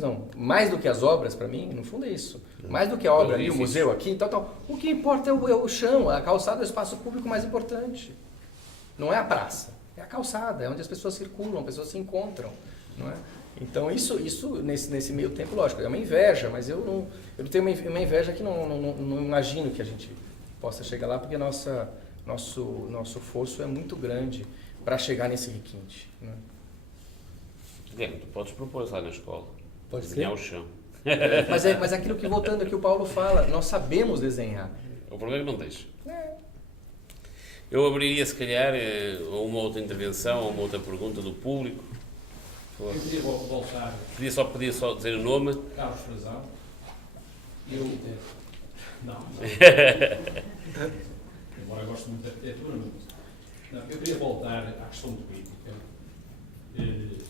não, mais do que as obras, para mim, no fundo é isso. Mais do que a obra ali, o museu aqui, tal. O que importa é o chão, a calçada é o espaço público mais importante. Não é a praça, é a calçada, é onde as pessoas circulam, as pessoas se encontram, não é? Então isso nesse meio tempo, lógico, é uma inveja, mas eu não tenho uma inveja que não imagino que a gente possa chegar lá, porque nosso esforço é muito grande para chegar nesse requinte. Né? Guilherme, tu podes propor lá na escola. Pode ser? Desenhar o chão. Mas aquilo que, voltando aqui, o Paulo fala, nós sabemos desenhar. O problema é que não deixa. Eu abriria, se calhar, uma outra intervenção, ou uma outra pergunta do público. Eu queria voltar. Podia só dizer o nome. Carlos Frazão. Não. Embora eu goste muito da arquitetura, não, eu queria voltar à questão política,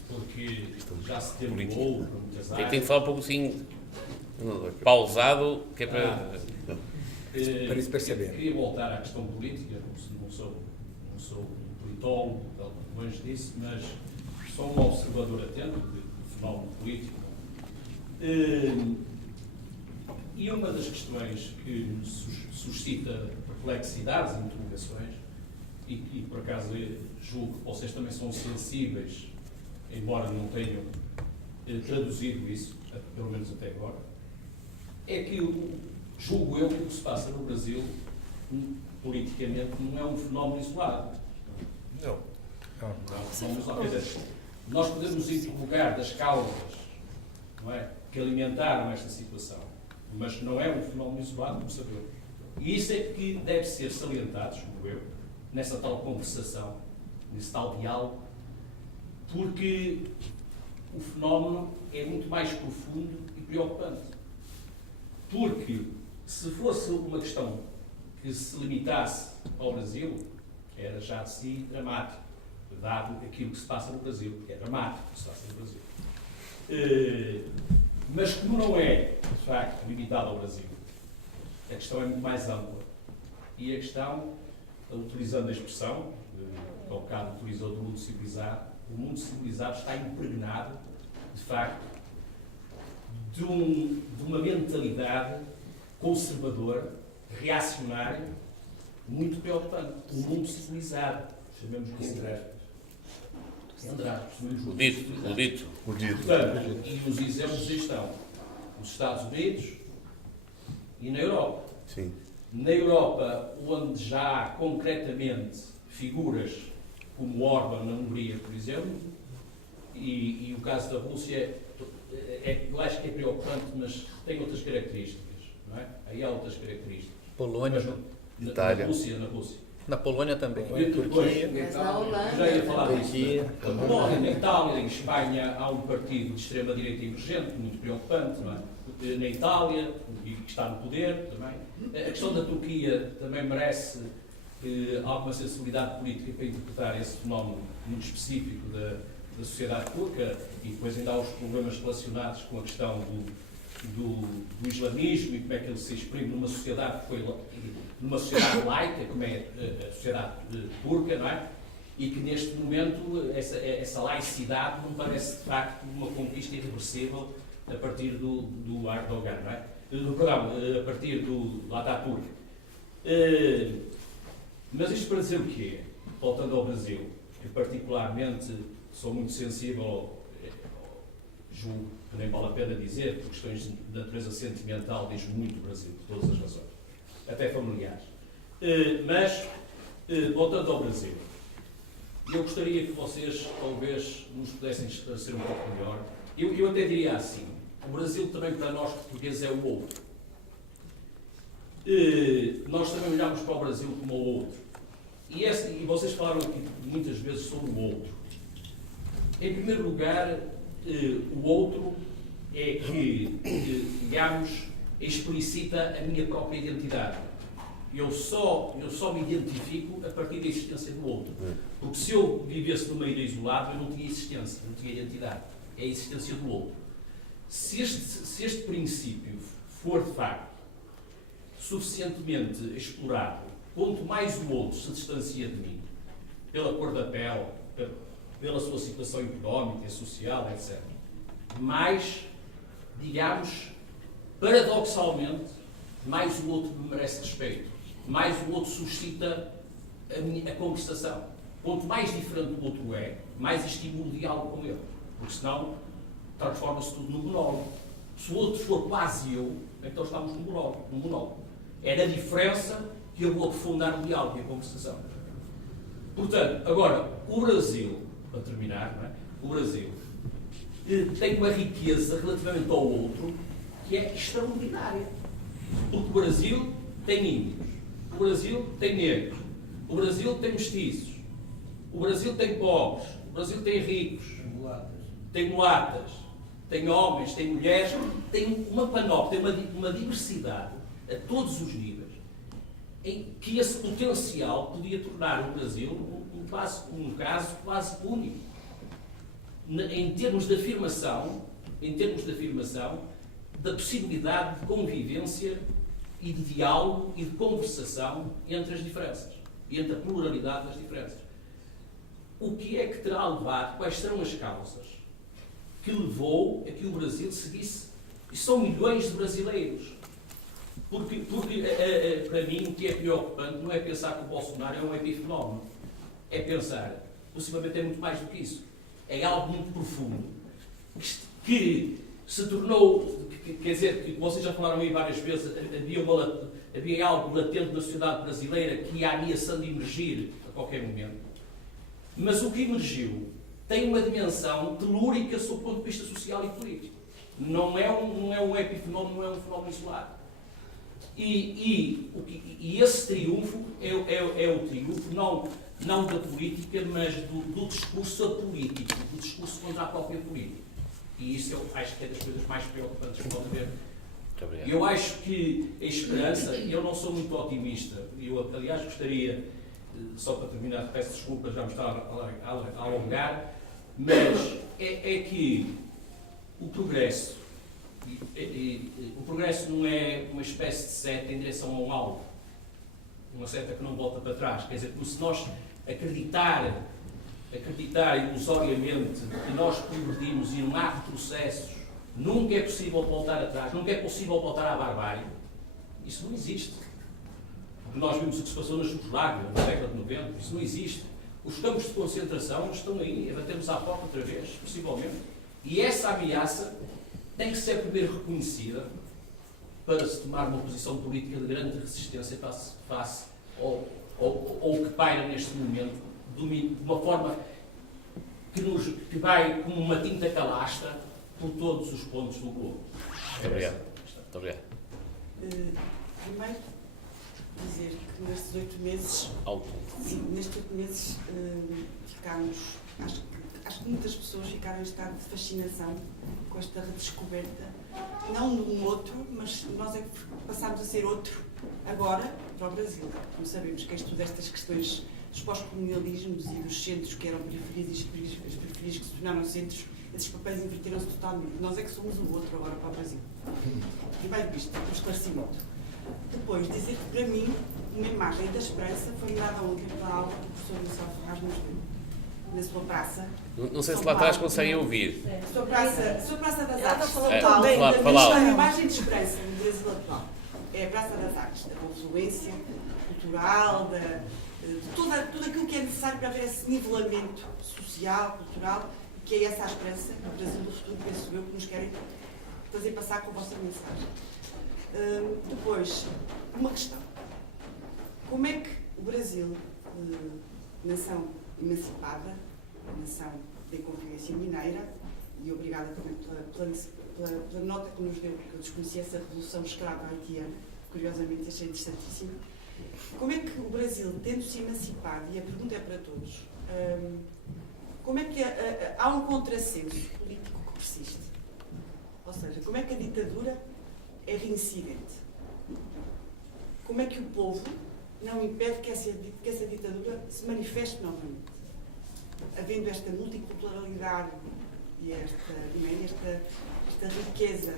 porque já se terminou para muitas áreas. Tem que falar um pouco assim, pausado, que é para... Para eles perceberem. Eu queria voltar à questão política, não sou um politólogo, longe disso, mas sou um observador atento do fenómeno político. E uma das questões que me suscita perplexidades e interrogações, e por acaso julgo que vocês também são sensíveis, embora não tenham traduzido isso, pelo menos até agora, é que julgo eu que o que se passa no Brasil, politicamente, não é um fenómeno isolado. Não. Nós podemos interrogar das causas, não é, que alimentaram esta situação, mas não é um fenómeno isolado, como sabemos. E isso é que deve ser salientado, julgo eu, nessa tal conversação, nesse tal diálogo, porque o fenómeno é muito mais profundo e preocupante. Porque se fosse uma questão que se limitasse ao Brasil, era já de si dramático, dado aquilo que se passa no Brasil, que é dramático o que se passa no Brasil. Mas como não é, de facto, limitado ao Brasil, a questão é muito mais ampla. E a questão, utilizando a expressão, que ao bocado utilizou do mundo civilizado, o mundo civilizado está impregnado, de facto, de uma mentalidade conservadora, reacionária, muito preocupante. O mundo civilizado, chamemos de entre aspas. O dito. Portanto, e os exemplos estão nos Estados Unidos e na Europa. Sim. Na Europa, onde já há concretamente figuras como Orbán na Hungria, por exemplo, e o caso da Rússia, eu acho que é preocupante, mas tem outras características, não é? Aí há outras características. Polônia, Itália. Na Rússia. na Polônia também. Mas na Holanda. Já ia falar disso. Turquia. Na Polónia, na Itália, em Espanha, há um partido de extrema-direita emergente, muito preocupante, não é? Na Itália, e que está no poder também. A questão da Turquia também merece alguma sensibilidade política para interpretar esse fenómeno muito específico da sociedade turca, e depois ainda há os problemas relacionados com a questão do islamismo e como é que ele se exprime numa sociedade que foi numa sociedade laica, como é a sociedade turca, não é? E que neste momento essa laicidade não parece de facto uma conquista irreversível a partir do Erdogan, não é? Perdão, a partir do Ataturk. Mas isto para dizer o quê? Voltando ao Brasil, que particularmente sou muito sensível, julgo que nem vale a pena dizer, por questões de natureza sentimental, diz muito o Brasil, por todas as razões, até familiares. Mas, voltando ao Brasil, eu gostaria que vocês, talvez, nos pudessem esclarecer um pouco melhor. Eu até diria assim, o Brasil também para nós portugueses é o outro. Nós também olhamos para o Brasil como o outro. E vocês falaram aqui muitas vezes sobre o outro. Em primeiro lugar, o outro é que, digamos, explicita a minha própria identidade. Eu só me identifico a partir da existência do outro. Porque se eu vivesse numa ilha isolada, eu não tinha existência, não tinha identidade. É a existência do outro. Se este princípio for, de facto, suficientemente explorado, quanto mais o outro se distancia de mim, pela cor da pele, pela sua situação económica, social, etc., mais, digamos, paradoxalmente, mais o outro me merece respeito, mais o outro suscita a conversação. Quanto mais diferente o outro é, mais estimulo o diálogo com ele. Porque senão, transforma-se tudo no monólogo. Se o outro for quase eu, então estamos no monólogo. É na diferença que eu vou aprofundar o diálogo e a conversação. Portanto, agora, o Brasil, para terminar, não é? O Brasil tem uma riqueza relativamente ao outro que é extraordinária. Porque o Brasil tem índios, o Brasil tem negros, o Brasil tem mestiços, o Brasil tem pobres, o Brasil tem ricos, tem mulatas, tem homens, tem mulheres, tem uma panóplia, tem uma diversidade a todos os níveis, em que esse potencial podia tornar o Brasil um caso quase único. Em termos de afirmação, da possibilidade de convivência e de diálogo e de conversação entre as diferenças, e entre a pluralidade das diferenças. O que é que terá levado, quais serão as causas que levou a que o Brasil seguisse? E são milhões de brasileiros. Porque para mim, o que é preocupante não é pensar que o Bolsonaro é um epifenómeno. É pensar, possivelmente é muito mais do que isso. É algo muito profundo que se tornou, quer dizer, que vocês já falaram aí várias vezes, havia algo latente na sociedade brasileira que ia ameaçando emergir a qualquer momento. Mas o que emergiu tem uma dimensão telúrica sob o ponto de vista social e político. Não é um epifenómeno, não é um fenómeno isolado. E esse triunfo é o triunfo não da política, mas do discurso apolítico, do discurso contra a própria política. E isso eu acho que é das coisas mais preocupantes que pode haver. Eu acho que a esperança, eu não sou muito otimista, eu aliás gostaria, só para terminar, peço desculpas, já me estava a alongar, mas é que o progresso não é uma espécie de seta em direção a um alvo, uma seta que não volta para trás. Quer dizer, como se nós acreditar ilusoriamente que nós progredimos e não há retrocessos, nunca é possível voltar atrás, nunca é possível voltar à barbárie. Isso não existe. Porque nós vimos o que se passou na Jugoslávia, na década de 90, isso não existe. Os campos de concentração estão aí, batemos à porta outra vez, possivelmente. E essa ameaça tem que ser primeiro reconhecida para se tomar uma posição política de grande resistência face ao que paira neste momento, de uma forma que vai como uma tinta calastra por todos os pontos do globo. Muito obrigado. Muito obrigado. Primeiro, dizer que nestes 8 meses, ficámos, acho que muitas pessoas ficaram em estado de fascinação com esta redescoberta, não de um outro, mas nós é que passámos a ser outro agora para o Brasil. Como sabemos que estuda estas questões dos pós-colonialismos e dos centros que eram periferias e as periferias que se tornaram centros, esses papéis inverteram-se totalmente. Nós é que somos o outro agora para o Brasil. Primeiro visto, um esclarecimento. Depois, dizer que para mim, uma imagem da esperança foi dada ontem pela aula que o professor Marcelo Ferraz nos deu, na sua praça. Não sei se lá atrás conseguem ouvir. Sua praça das Artes. Fala. Uma imagem de esperança no Brasil atual. É a Praça das Artes, da confluência cultural, de tudo aquilo que é necessário para haver esse nivelamento social, cultural, que é essa a esperança do Brasil do futuro, penso eu, que nos querem fazer passar com a vossa mensagem. Depois, uma questão. Como é que o Brasil, nação emancipada, nação de convivência mineira, e obrigada também pela nota que nos deu, porque eu desconhecia essa revolução escrava haitiana, curiosamente achei interessantíssima. Como é que o Brasil, tendo-se emancipado, e a pergunta é para todos, como é que há um contrassenso político que persiste? Ou seja, como é que a ditadura é reincidente? Como é que o povo não impede que essa ditadura se manifeste novamente? Havendo esta multiculturalidade e esta riqueza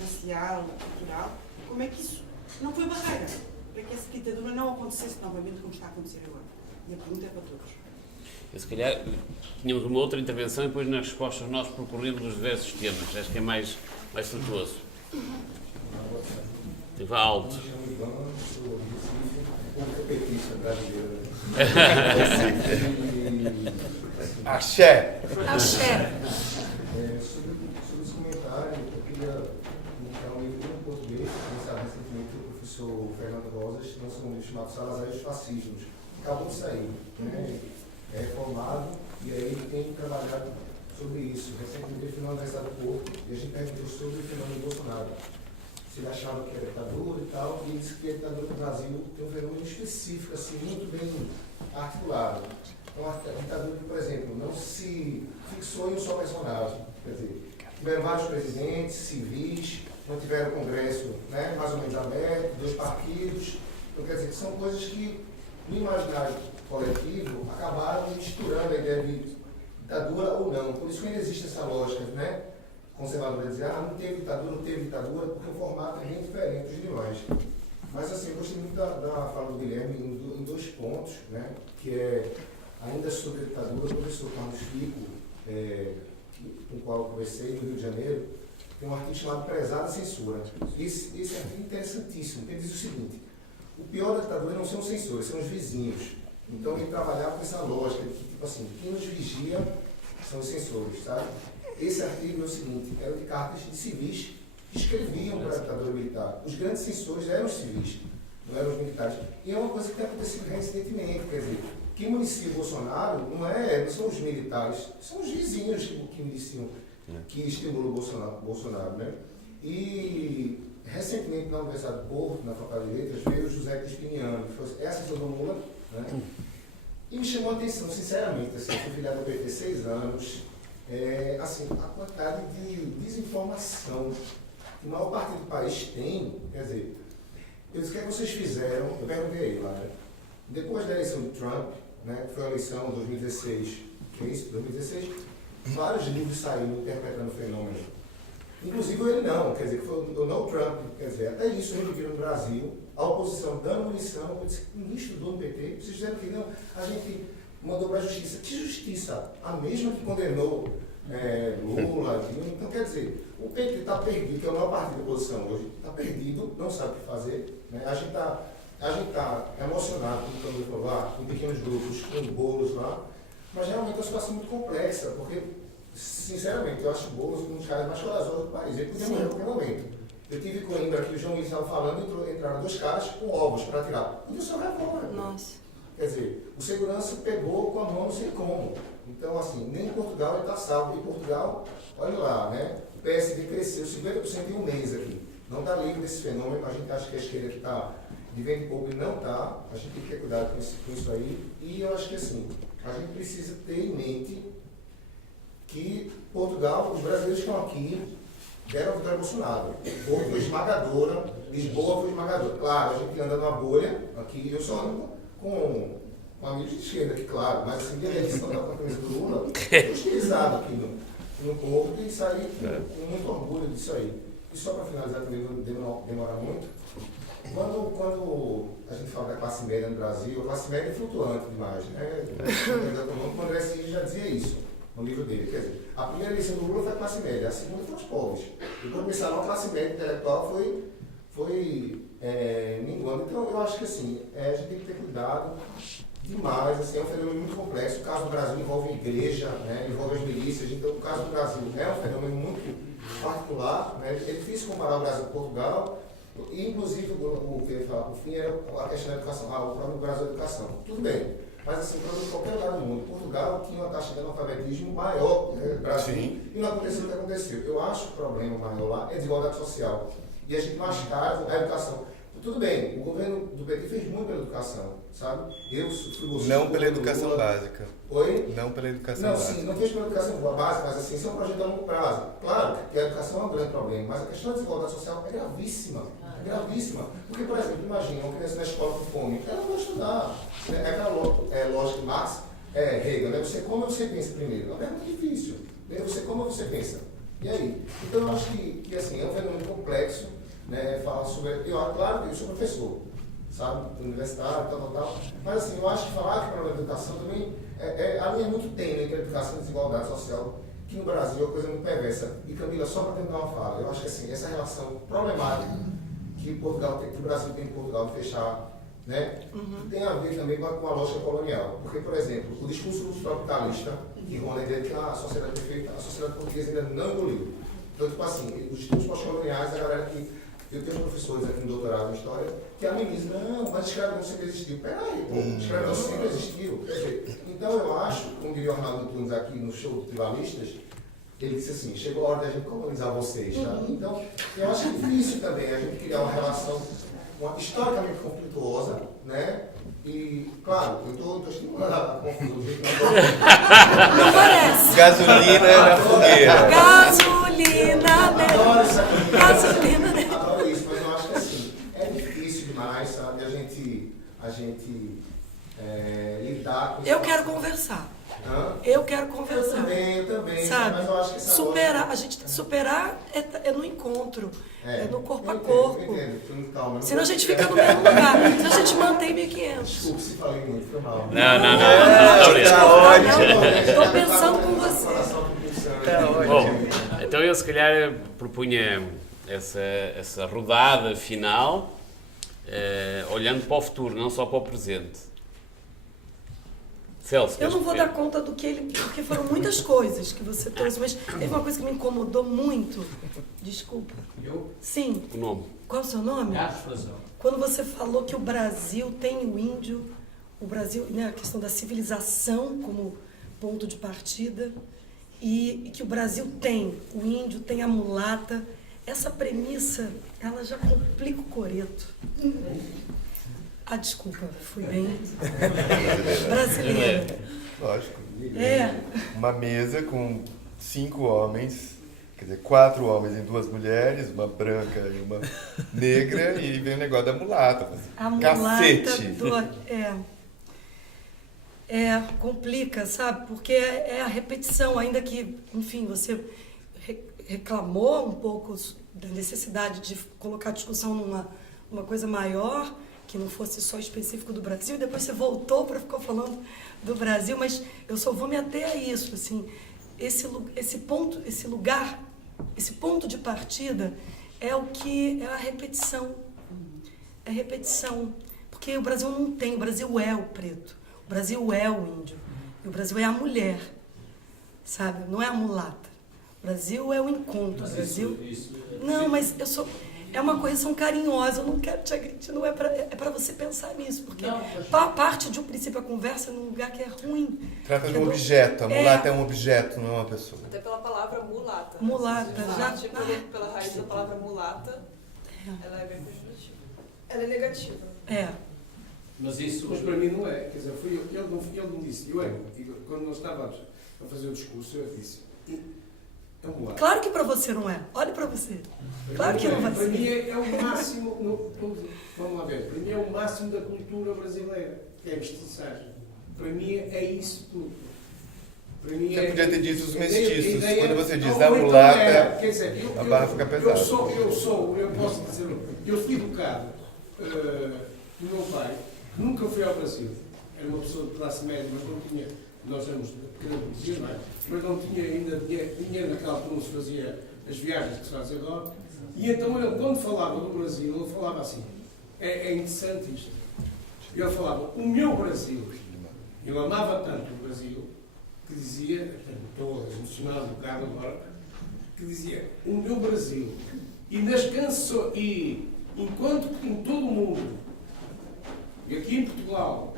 racial, cultural, como é que isso não foi barreira para que essa ditadura não acontecesse novamente como está a acontecer agora? E a pergunta é para todos. Se calhar tínhamos uma outra intervenção e depois nas respostas nós percorremos os diversos temas. Acho que é mais frutuoso. Vá alto. Axé! Axé! Sobre professor Fernando Rosas, lançou um livro chamado Salazar e os Fascismos. Acabou de sair, né? É formado e aí ele tem trabalhado sobre isso. Recentemente ele foi na Universidade do Porto e a gente perguntou sobre o fenômeno Bolsonaro. Se ele achava que era ditadura e tal, e ele disse que a ditadura no Brasil tem um fenômeno específico, assim, muito bem articulado. Então, a ditadura, por exemplo, não se fixou em um só personagem. Quer dizer, tiveram vários presidentes, civis, não tiveram Congresso, né, mais ou menos aberto, 2 partidos. Então, quer dizer, que são coisas que, no imaginário coletivo, acabaram misturando a ideia de ditadura ou não. Por isso que ainda existe essa lógica, né, conservadora de dizer, não teve ditadura, porque o formato é bem diferente dos demais. Mas, assim, eu gostei muito da fala do Guilherme em 2 pontos, né, que é, ainda sobre a ditadura, o professor Carlos Fico, com o qual eu conversei no Rio de Janeiro, tem um artigo chamado Prezada Censura. Esse artigo é interessantíssimo, porque ele diz o seguinte: o pior da ditadura não são os censores, são os vizinhos. Então ele trabalhava com essa lógica de que, tipo assim, quem nos vigia são os censores, sabe? Esse artigo é o seguinte: era de cartas de civis que escreviam para a ditadura militar. Os grandes censores eram os civis, não eram os militares. E é uma coisa que tem acontecido recentemente, quer dizer, quem municia o Bolsonaro não são os militares, são os vizinhos que municiam, que estimulam o Bolsonaro, né? E recentemente na Universidade do Porto, na Faculdade de Letras, veio o José Crispiniano, que foi assessor do Lula, né? E me chamou a atenção, sinceramente, assim, eu fui filiado ao PT 6 anos, assim, a quantidade de desinformação que a maior parte do país tem. Quer dizer, eu disse: o que é que vocês fizeram? Eu perguntei a ele lá, né? Depois da eleição de Trump, né, que foi a eleição de 2016, que é isso, 2016, vários livros saíram interpretando o fenômeno. Inclusive ele não, quer dizer, que foi o não Trump, quer dizer, até isso reviviram no Brasil, a oposição dando munição. Eu disse: ninguém estudou no PT, vocês disseram que não, a gente mandou para a justiça. Que justiça? A mesma que condenou Lula. Então, quer dizer, o PT está perdido, que é o maior partido da oposição hoje, está perdido, não sabe o que fazer, né? A gente está emocionado, como o Camilo falou, em pequenos grupos, com bolos lá, mas realmente é uma situação muito complexa, porque, sinceramente, eu acho o Boulos um dos caras mais corajosos do país. Ele podia morrer a qualquer momento. Eu tive com Coimbra, que o João Luiz estava falando, entraram 2 caras com ovos para atirar. Podia ser um revólver. Nossa. Quer dizer, o segurança pegou com a mão, não sei como. Então, assim, nem em Portugal ele está salvo. Em Portugal, olha lá, né? O PSD cresceu 50% em um mês aqui. Não está livre desse fenômeno. A gente acha que a esquerda que está de vento em pouco, não está. A gente tem que ter cuidado com isso aí. E eu acho que, assim, a gente precisa ter em mente que Portugal, os brasileiros que estão aqui, deram a vitória a Bolsonaro. Porto foi esmagadora, Lisboa foi esmagadora. Claro, a gente anda numa bolha aqui, eu só ando com amigos de esquerda aqui, claro, mas assim, a eleição da camisa do Lula foi utilizado aqui no Porto e saí com muito orgulho disso aí. E só para finalizar também, não demora muito, quando a gente fala da classe média no Brasil, a classe média é flutuante demais, né? O André Cid já dizia isso no livro dele. Quer dizer, a primeira eleição do Lula foi a classe média, a segunda foi os pobres. Depois começaram a classe média intelectual foi minguando. Então eu acho que assim, a gente tem que ter cuidado demais, assim, é um fenômeno muito complexo. O caso do Brasil envolve a igreja, né, envolve as milícias, então o caso do Brasil é um fenômeno muito particular, né? É difícil comparar o Brasil com Portugal, e inclusive o que eu ia falar por fim era a questão da educação, o próprio Brasil da educação. Tudo bem. Mas, assim, em qualquer lugar do mundo, Portugal tinha uma taxa de analfabetismo maior que o Brasil. Sim. E não aconteceu o que aconteceu. Eu acho que o problema maior lá é a desigualdade social. E a gente mascara a educação. Tudo bem, o governo do PT fez muito pela educação, sabe? Eu fui não pela educação básica. Oi? Não pela educação básica. Sim, não fez pela educação básica, mas assim, isso é um projeto a longo prazo. Claro que a educação é um grande problema, mas a questão da desigualdade social é gravíssima. É gravíssima. Porque, por exemplo, imagina uma criança na escola com fome, ela não vai estudar. É aquela lógica de Marx, Hegel, né? Você come ou você pensa primeiro? É uma pergunta difícil. Você come ou você pensa? E aí? Então eu acho que assim, é um fenômeno complexo, né? Falar sobre. Claro que eu sou professor, sabe? Universitário, tal. Mas assim, eu acho que falar que o problema da educação também a linha é muito tênue entre a educação e a desigualdade social, que no Brasil é uma coisa muito perversa. E Camila, só para terminar uma fala, eu acho que assim, essa relação problemática que o Brasil tem com Portugal de fechar, né? Tem a ver também com a lógica colonial. Porque, por exemplo, o discurso do capitalista, que ronda a ideia de que a sociedade perfeita, a sociedade portuguesa ainda não engoliu. Então, tipo assim, os discursos pós-coloniais, a galera que Eu tenho professores aqui no doutorado em História que amenizam, não, mas escravidão sempre existiu. Peraí, pô, escravidão sempre existiu. Quer dizer, então eu acho, como diria o Arnaldo Tunes aqui no show do Tribalistas, ele disse assim, chegou a hora da gente colonizar vocês, tá? Então, eu acho difícil também a gente criar uma relação historicamente conflituosa, né? E, claro, eu estou estimulando a confusão do jeito que eu Não parece. Gasolina na fogueira. Gasolina, né? adoro isso aqui. Gasolina, né? Adoro isso, mas eu acho que assim, é difícil demais, sabe? A gente lidar com isso. Eu quero conversar. Hã? Eu quero conversar. Eu também, sabe? mas eu acho que essa superar, a gente superar é no encontro, é no corpo a eu corpo. entendo, calma. Senão a gente fica no mesmo lugar. Senão a gente mantém 1.500. Desculpa se falei muito, foi mal. Estou pensando com você. Bom, então eu se calhar propunha essa rodada final, olhando para o futuro, não só para o presente. Celso, Eu não vou dar conta do que ele... Porque foram muitas coisas que você trouxe, mas teve uma coisa que me incomodou muito. Desculpa. Eu? Sim. O nome? Qual é o seu nome? Carlos Frazão. Quando você falou que o Brasil tem o índio, o Brasil, né, a questão da civilização como ponto de partida, e que o Brasil tem o índio, tem a mulata, essa premissa, ela já complica o coreto. Ah, desculpa, fui bem brasileira. Lógico. Uma mesa com 5 homens, quer dizer, 4 homens e 2 mulheres, uma branca e uma negra, e vem o negócio da mulata. A mulata Cacete! Complica, sabe? Porque é a repetição, ainda que, enfim, você reclamou um pouco da necessidade de colocar a discussão numa coisa maior, que não fosse só específico do Brasil, e depois você voltou para ficar falando do Brasil, mas eu só vou me ater a isso, assim, esse ponto de partida é a repetição. É repetição. Porque o Brasil não tem, o Brasil é o preto, o Brasil é o índio, e o Brasil é a mulher, sabe? Não é a mulata. O Brasil é o encontro, o Brasil... Não, mas eu sou... É uma correção carinhosa, eu não quero te agredir, não é para você pensar nisso, porque parte de um princípio a conversa num lugar que é ruim. Trata de um objeto, a mulata é um objeto, não é uma pessoa. Até pela palavra mulata. Mulata, já. Pela raiz da palavra mulata, ela é bem pejorativa. Ela é negativa. Mas para mim não é. Quer dizer, ele não disse. Quando nós estávamos a fazer o discurso, eu disse. Claro que para você não é. Olhe para você. Claro que não vai ser. Para mim é o máximo. Vamos lá ver. Para mim é o máximo da cultura brasileira, que é a mestiçagem. Para mim é isso tudo. Para mim você podia ter dito os mestiços. Ideia, quando você diz a mulata, quer dizer, a barra fica pesada. Eu posso dizer, eu fui educado do meu pai, que nunca foi ao Brasil. Era uma pessoa de classe média, mas não tinha. Nós éramos de pequena burguesia, não é? Mas não tinha ainda dinheiro naquela altura, não se fazia as viagens que se faz agora. E então ele, quando falava do Brasil, ele falava assim, é interessante isto. Ele falava, o meu Brasil. Eu amava tanto o Brasil, que dizia, estou emocionado um bocado agora, que dizia, o meu Brasil. E nas canções, e enquanto que em todo o mundo, e aqui em Portugal,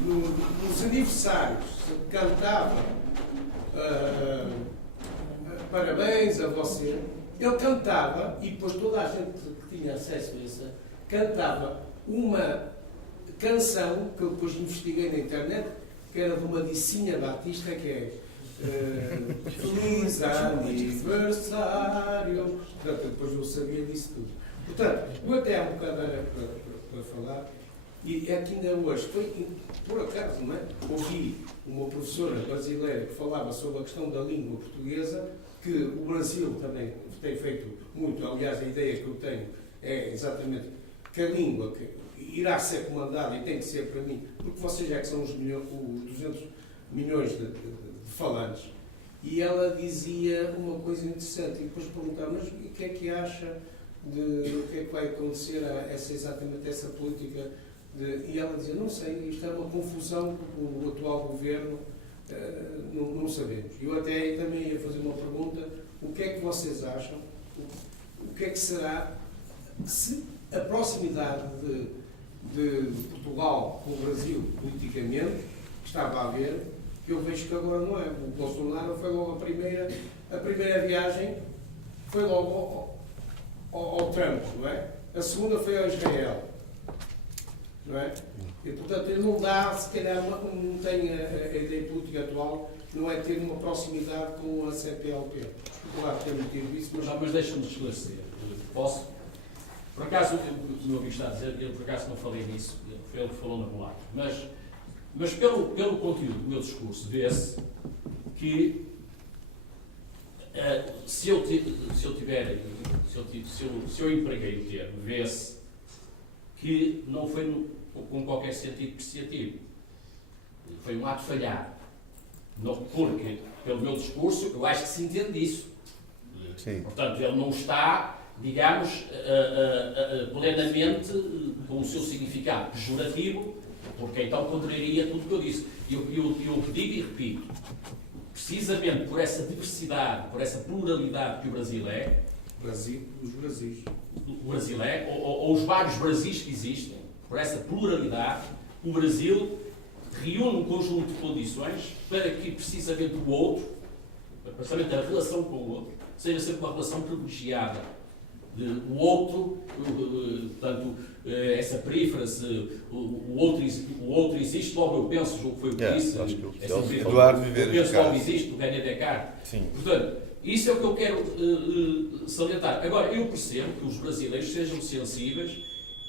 nos aniversários, se cantava parabéns a você, ele cantava, e depois toda a gente que tinha acesso a isso, cantava uma canção, que eu depois investiguei na internet, que era de uma Dicinha Batista, que é Feliz Aniversário. Portanto, depois eu sabia disso tudo. Portanto, eu até há um bocado era para falar, e é que ainda hoje, foi por acaso, não é? Ouvi uma professora brasileira que falava sobre a questão da língua portuguesa, que o Brasil também tem feito muito, aliás a ideia que eu tenho é exatamente que a língua que irá ser comandada, e tem que ser para mim, porque vocês já que são os 200 milhões de falantes, e ela dizia uma coisa interessante, e depois perguntava, mas o que é que acha do que é que vai acontecer a exatamente essa política? E ela dizia, não sei, isto é uma confusão com o atual governo, não sabemos. Eu até também ia fazer uma pergunta, o que é que vocês acham o que é que será se a proximidade de Portugal com o Brasil politicamente estava a haver, que eu vejo que agora não é. O Bolsonaro foi logo a primeira viagem foi logo ao Trump, não é? A segunda foi ao Israel, não é? E, portanto, ele não dá, se calhar, não tem a ideia política atual, não é ter uma proximidade com a CPLP. Claro, ter metido isso, Mas deixa-me esclarecer. Posso? Por acaso, o que o meu amigo está a dizer, eu por acaso não falei nisso, foi ele que falou na mulata. Mas pelo conteúdo do meu discurso, vê-se que se eu empreguei o termo, vê-se que não foi com qualquer sentido apreciativo. Foi um ato falhado. Porque, pelo meu discurso, eu acho que se entende isso. Sim. Portanto, ele não está, digamos, plenamente com o seu significado pejorativo, porque então contraria tudo o que eu disse. E eu digo e repito, precisamente por essa diversidade, por essa pluralidade que o Brasil é, os Brasis. O Brasil é, ou os vários Brasis que existem, por essa pluralidade, o Brasil reúne um conjunto de condições para que precisamente o outro, precisamente a relação com o outro, seja sempre uma relação privilegiada. O outro, portanto, essa perífrase, o outro existe, logo eu penso, o que foi o que disse, Eduardo Viveiro eu penso logo existe, o René Descartes. Sim. Portanto, isso é o que eu quero salientar. Agora, eu percebo que os brasileiros sejam sensíveis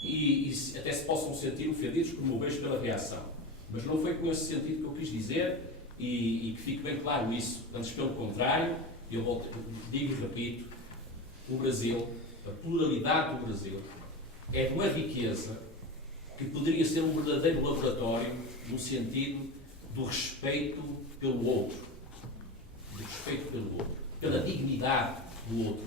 e até se possam sentir ofendidos, como eu vejo pela reação. Mas não foi com esse sentido que eu quis dizer e que fique bem claro isso. Antes, pelo contrário, eu digo e repito, o Brasil, a pluralidade do Brasil, é de uma riqueza que poderia ser um verdadeiro laboratório no sentido do respeito pelo outro. Do respeito pelo outro. Pela dignidade do outro.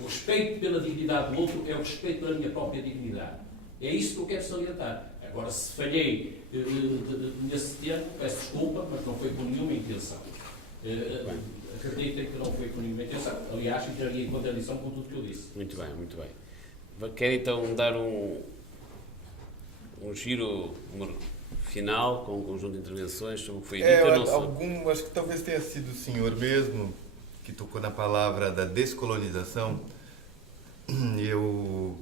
O respeito pela dignidade do outro é o respeito pela minha própria dignidade. É isso que eu quero salientar. Agora, se falhei nesse tempo, peço desculpa, mas não foi com nenhuma intenção. Acreditem que não foi com nenhuma intenção. Aliás, entraria em contradição com tudo que eu disse. Muito bem, muito bem. Quero então dar um giro final com um conjunto de intervenções sobre o que foi dito. Acho que talvez tenha sido o senhor mesmo que tocou na palavra da descolonização. Eu,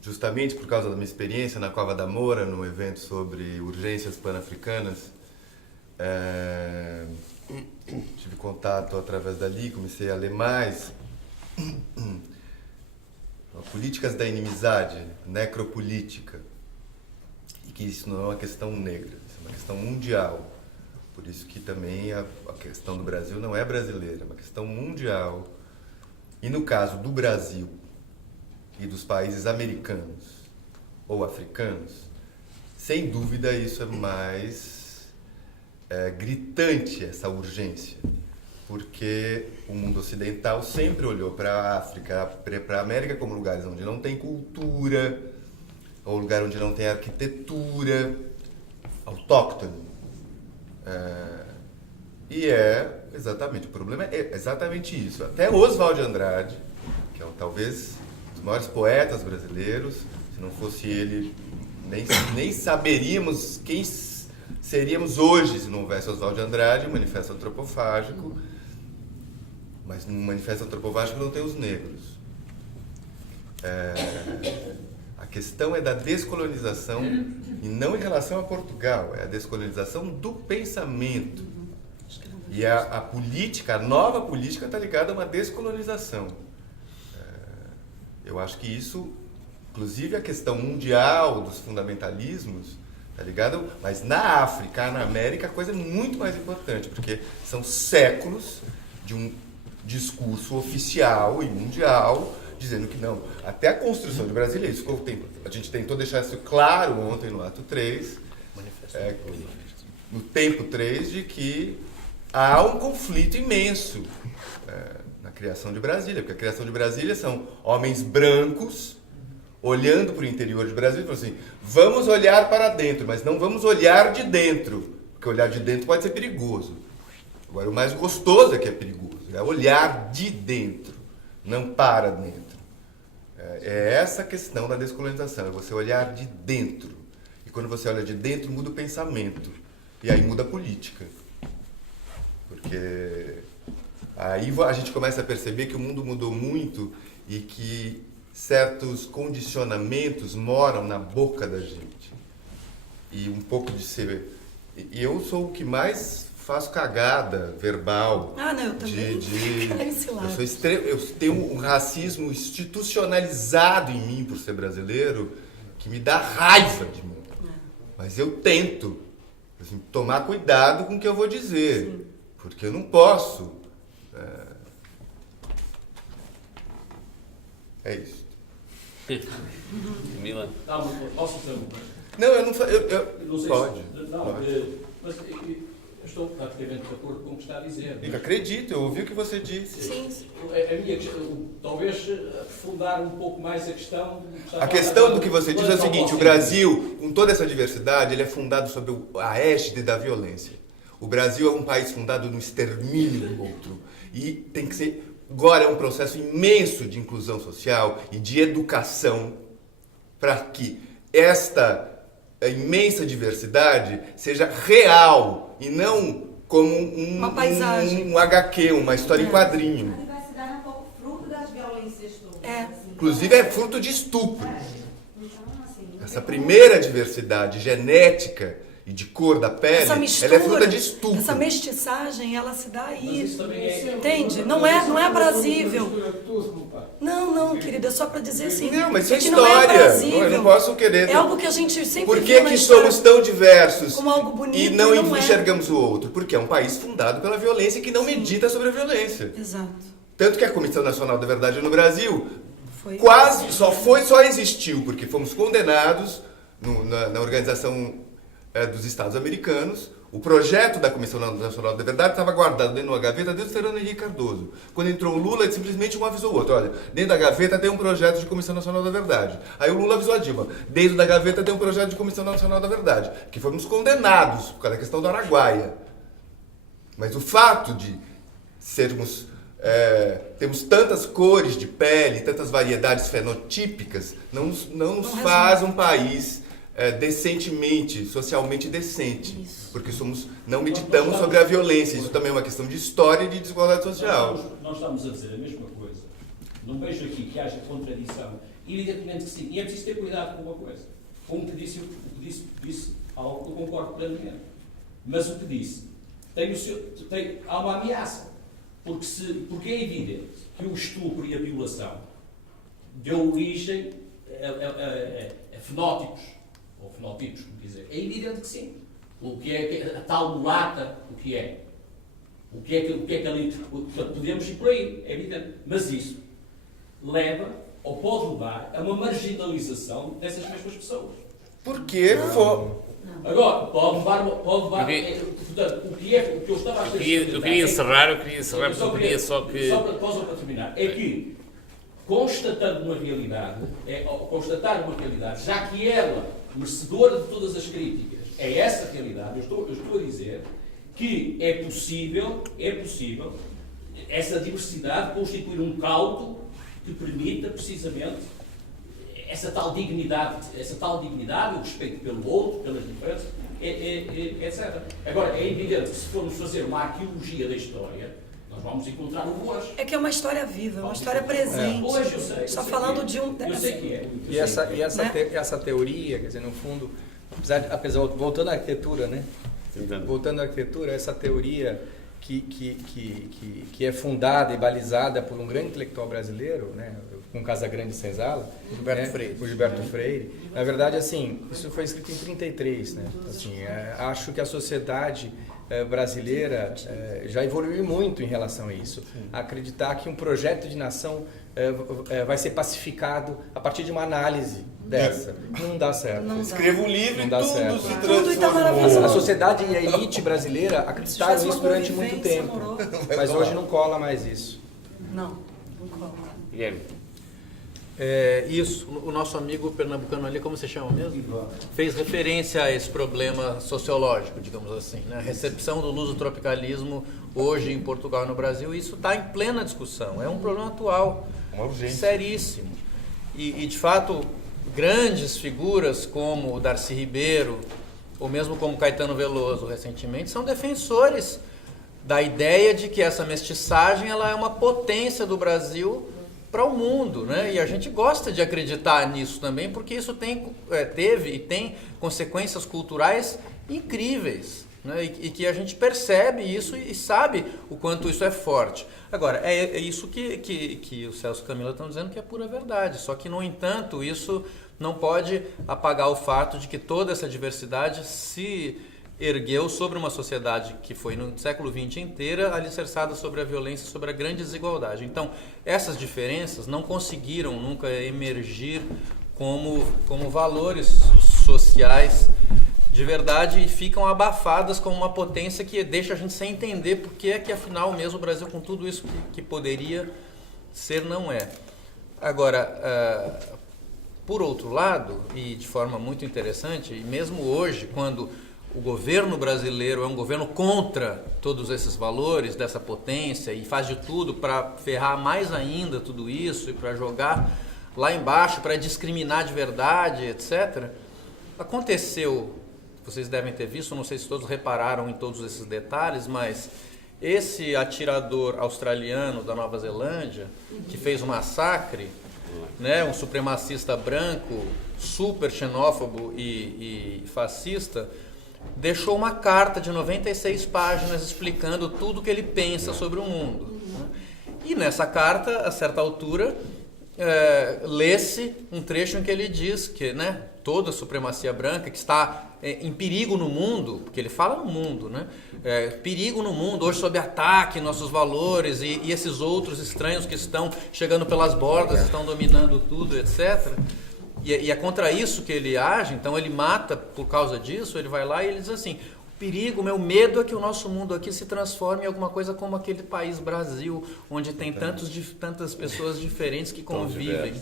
justamente por causa da minha experiência na Cova da Moura, num evento sobre urgências pan-africanas, tive contato através dali, comecei a ler mais. Políticas da inimizade, necropolítica, e que isso não é uma questão negra, isso é uma questão mundial. Por isso que também a questão do Brasil não é brasileira, é uma questão mundial. E no caso do Brasil e dos países americanos ou africanos, sem dúvida isso é mais gritante, essa urgência. Porque o mundo ocidental sempre olhou para a África, para a América como lugares onde não tem cultura, ou lugar onde não tem arquitetura autóctone. E exatamente, o problema é exatamente isso. Até Oswald de Andrade, que é talvez um dos maiores poetas brasileiros, se não fosse ele, nem saberíamos quem seríamos hoje se não houvesse Oswald de Andrade, um manifesto antropofágico. Mas no manifesto antropofágico não tem os negros. A questão é da descolonização e não em relação a Portugal, é a descolonização do pensamento. E a política, a nova política está ligada a uma descolonização. Eu acho que isso, inclusive a questão mundial dos fundamentalismos, está ligado? Mas na África, na América, a coisa é muito mais importante, porque são séculos de um discurso oficial e mundial dizendo que não. Até a construção de Brasília, isso a gente tentou deixar isso claro ontem no ato 3, no tempo 3, de que há um conflito imenso na criação de Brasília, porque a criação de Brasília são homens brancos olhando para o interior de Brasília e falando assim, vamos olhar para dentro, mas não vamos olhar de dentro, porque olhar de dentro pode ser perigoso. Agora, o mais gostoso é que é perigoso, é olhar de dentro. não para dentro. É essa a questão da descolonização, é você olhar de dentro. E quando você olha de dentro, muda o pensamento. E aí muda a política. Porque aí a gente começa a perceber que o mundo mudou muito e que certos condicionamentos moram na boca da gente. E um pouco de ser... E eu sou o que mais faço cagada verbal. Ah, não, eu também. Eu tenho um racismo institucionalizado em mim por ser brasileiro que me dá raiva de mim. Mas eu tento assim, tomar cuidado com o que eu vou dizer. Sim. Porque eu não posso. É isso. Milan. Posso dizer uma coisa? Não, eu não faço. Não sei pode. Não, pode. Mas eu estou praticamente de acordo com o que está a dizer. Eu acredito, eu ouvi o que você disse. Sim. A minha questão, talvez aprofundar um pouco mais a questão. A questão do que você diz é o seguinte: o Brasil, com toda essa diversidade, ele é fundado sobre a égide da violência. O Brasil é um país fundado no extermínio do outro. E tem que ser. Agora é um processo imenso de inclusão social e de educação para que esta imensa diversidade seja real e não como uma paisagem, um HQ, uma história em quadrinho. A diversidade é um pouco fruto das violências todas. Inclusive é fruto de estupro. Essa primeira diversidade genética e de cor da pele, ela é fruta de estupro. Essa mestiçagem, ela se dá aí, entende? Não é aprazível. Não, querida, é só para dizer assim. Não, mas isso é que história. Não é aprazível. Eu não posso querer. É algo que a gente sempre Por que somos tão diversos como algo bonito, e não enxergamos o outro? Porque é um país fundado pela violência e que não medita sobre a violência. Exato. Tanto que a Comissão Nacional da Verdade no Brasil só existiu porque fomos condenados na Organização dos Estados Americanos. O projeto da Comissão Nacional da Verdade estava guardado dentro de uma gaveta desde o Fernando Henrique Cardoso. Quando entrou o Lula, ele simplesmente um avisou o outro: olha, dentro da gaveta tem um projeto de Comissão Nacional da Verdade. Aí o Lula avisou a Dilma: dentro da gaveta tem um projeto de Comissão Nacional da Verdade. Que fomos condenados por causa da questão do Araguaia. Mas o fato de sermos... temos tantas cores de pele, tantas variedades fenotípicas, não nos faz um país decentemente, socialmente decente. Isso. Porque não meditamos sobre a violência. Isso também é uma questão de história e de desigualdade social. Nós estamos a dizer a mesma coisa. Não vejo aqui que haja contradição. Evidentemente que sim. E é preciso ter cuidado com uma coisa. Com o que disse algo que eu concordo plenamente. Mas o que disse há uma ameaça. Porque é evidente que o estupro e a violação deu origem a fenótipos, ou fenotipos, como dizer. É evidente que sim. O que é a tal mulata, o que é? O que é que ali... Podemos ir por aí, é evidente. Mas isso leva, ou pode levar, a uma marginalização dessas mesmas pessoas. Porque Agora, pode levar portanto, o que eu estava a dizer... Eu queria encerrar, porque Só para terminar, é que constatar uma realidade, já que ela, merecedora de todas as críticas, é essa realidade, eu estou a dizer que é possível essa diversidade constituir um caldo que permita precisamente essa tal dignidade, o respeito pelo outro, pelas diferenças, etc. Agora, é evidente que se formos fazer uma arqueologia da história, nós vamos encontrar o hoje. É que é uma história viva, uma história presente. Hoje eu sei. Só falando de um... Eu sei que é. E essa teoria, quer dizer, no fundo, apesar voltando à arquitetura, né? Voltando à arquitetura, essa teoria que é fundada e balizada por um grande intelectual brasileiro, né, com Casagrande Senzala, Gilberto Freire. Na verdade, assim, isso foi escrito em 1933, né? Assim, acho que a sociedade brasileira já evoluiu muito em relação a isso. Acreditar que um projeto de nação vai ser pacificado a partir de uma análise dessa. Não dá certo. Escreva um livro e tudo se transformou. A sociedade e a elite brasileira acreditaram nisso durante muito tempo. Mas hoje não cola mais isso. Não cola. Guilherme. Isso, o nosso amigo pernambucano ali, como você chama mesmo? Ivan. Fez referência a esse problema sociológico, digamos assim, né? A recepção do lusotropicalismo hoje em Portugal e no Brasil, isso está em plena discussão, é um problema atual, Uma urgência. seríssimo. E de fato, grandes figuras como o Darcy Ribeiro, ou mesmo como Caetano Veloso recentemente, são defensores da ideia de que essa mestiçagem ela é uma potência do Brasil para o mundo, né? E a gente gosta de acreditar nisso também, porque isso teve e tem consequências culturais incríveis, né? E que a gente percebe isso e sabe o quanto isso é forte. Agora, é isso que o Celso e Camila estão dizendo que é pura verdade, só que, no entanto, isso não pode apagar o fato de que toda essa diversidade se ergueu sobre uma sociedade que foi no século XX inteira alicerçada sobre a violência, sobre a grande desigualdade. Então, essas diferenças não conseguiram nunca emergir como valores sociais de verdade e ficam abafadas como uma potência que deixa a gente sem entender por que é que, afinal, mesmo o Brasil, com tudo isso que poderia ser, não é. Agora, por outro lado, e de forma muito interessante, e mesmo hoje, quando o governo brasileiro é um governo contra todos esses valores dessa potência e faz de tudo para ferrar mais ainda tudo isso e para jogar lá embaixo, para discriminar de verdade, etc. Aconteceu, vocês devem ter visto, não sei se todos repararam em todos esses detalhes, mas esse atirador australiano da Nova Zelândia, que fez um massacre, né, um supremacista branco, super xenófobo e fascista, deixou uma carta de 96 páginas explicando tudo o que ele pensa sobre o mundo. E nessa carta, a certa altura, lê-se um trecho em que ele diz que, né, toda a supremacia branca que está em perigo no mundo, porque ele fala no mundo, né? Perigo no mundo, hoje sob ataque, nossos valores e esses outros estranhos que estão chegando pelas bordas, estão dominando tudo, etc. E é contra isso que ele age, então ele mata por causa disso, ele vai lá e ele diz assim: o perigo, meu medo é que o nosso mundo aqui se transforme em alguma coisa como aquele país Brasil, onde tem tantas pessoas diferentes que convivem.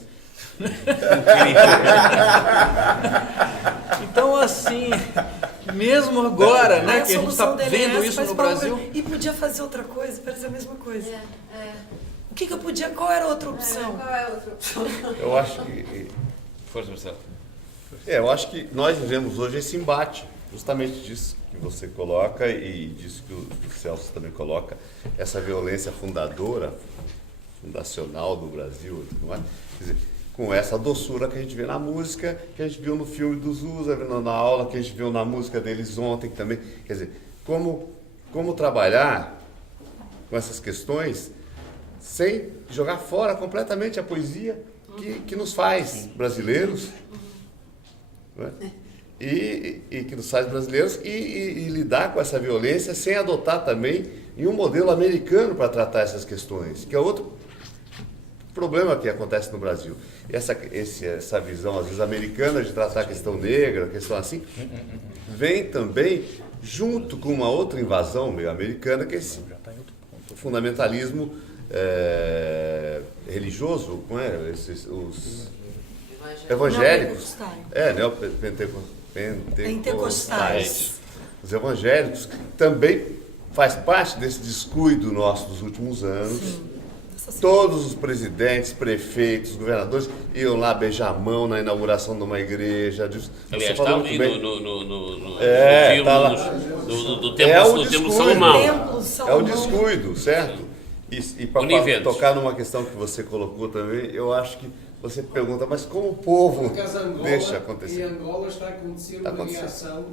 Então, assim, mesmo agora, né, que a gente está vendo isso no Brasil... E podia fazer outra coisa, parece a mesma coisa. O que eu podia... Qual era a outra opção? Qual é a outra opção? Eu acho que... Força, Marcelo. Eu acho que nós vivemos hoje esse embate, justamente disso que você coloca e disso que o Celso também coloca, essa violência fundacional do Brasil, não é? Quer dizer, com essa doçura que a gente vê na música, que a gente viu no filme do Zusa, na aula que a gente viu na música deles ontem também. Quer dizer, como trabalhar com essas questões sem jogar fora completamente a poesia que nos faz brasileiros, não é? E que nos faz brasileiros e lidar com essa violência sem adotar também um modelo americano para tratar essas questões, que é outro problema que acontece no Brasil. Essa visão, às vezes, americana de tratar a questão negra, a questão assim, vem também junto com uma outra invasão meio americana, que é esse fundamentalismo religioso, não é? Os evangélicos, pentecostais. Os evangélicos também faz parte desse descuido nosso dos últimos anos. Sim. Todos os presidentes, prefeitos, governadores iam lá beijar a mão na inauguração de uma igreja. Aliás, está ali no filme do Templo Salomão. É o descuido, certo? E para tocar numa questão que você colocou também, eu acho que você pergunta, mas como o povo deixa acontecer? Em Angola está a acontecer uma reação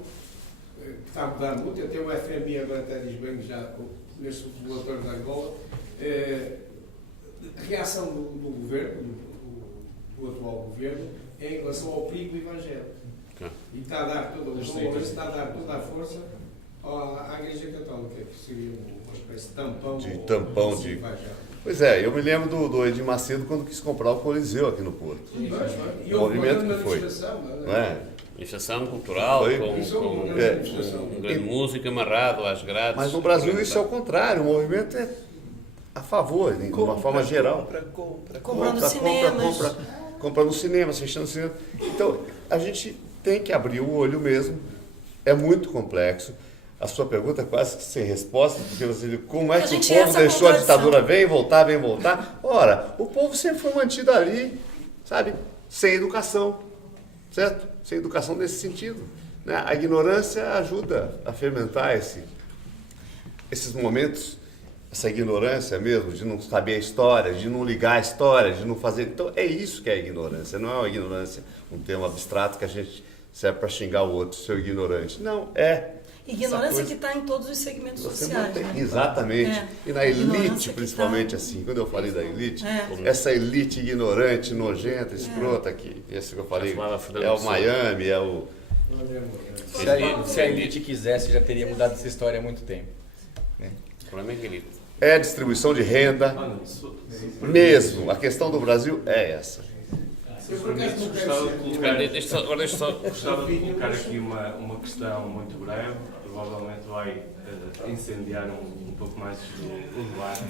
que está a mudar muito, até o FMI agora até diz bem que já, neste relatório de Angola, a reação do governo, do atual governo, é em relação ao perigo evangélico. E está a dar toda a força à Igreja Católica, que seria uma espécie de tampão de evangélico. Pois é, eu me lembro do Edir Macedo quando quis comprar o Coliseu aqui no Porto. E o movimento que foi. Não é? Manifestação cultural, com grande música amarrado às grades. Mas no Brasil isso é o contrário, o movimento é a favor, de uma forma geral. Comprando cinemas. comprando cinema, fechando cinema. Então, a gente tem que abrir o olho mesmo. É muito complexo. A sua pergunta é quase que sem resposta, porque você diz, como é que o povo deixou a ditadura vem voltar, vem voltar? Ora, o povo sempre foi mantido ali, sabe, sem educação, certo? Sem educação nesse sentido. Né? A ignorância ajuda a fermentar esses momentos, essa ignorância mesmo, de não saber a história, de não ligar a história, de não fazer... Então, é isso que é a ignorância, não é uma ignorância, um termo abstrato que a gente serve para xingar o outro, seu ignorante. Não, ignorância que está em todos os segmentos sociais. Né? Exatamente. E na elite, principalmente, assim, quando eu falei da elite, essa elite ignorante, nojenta, escrota, esse que eu falei, é o Miami, é o... Se a elite quisesse, já teria mudado essa história há muito tempo. Né? O problema é que ele... É a distribuição de renda, mesmo. A questão do Brasil é essa. Gostava de colocar aqui uma questão muito breve, provavelmente vai incendiar um pouco mais o debate,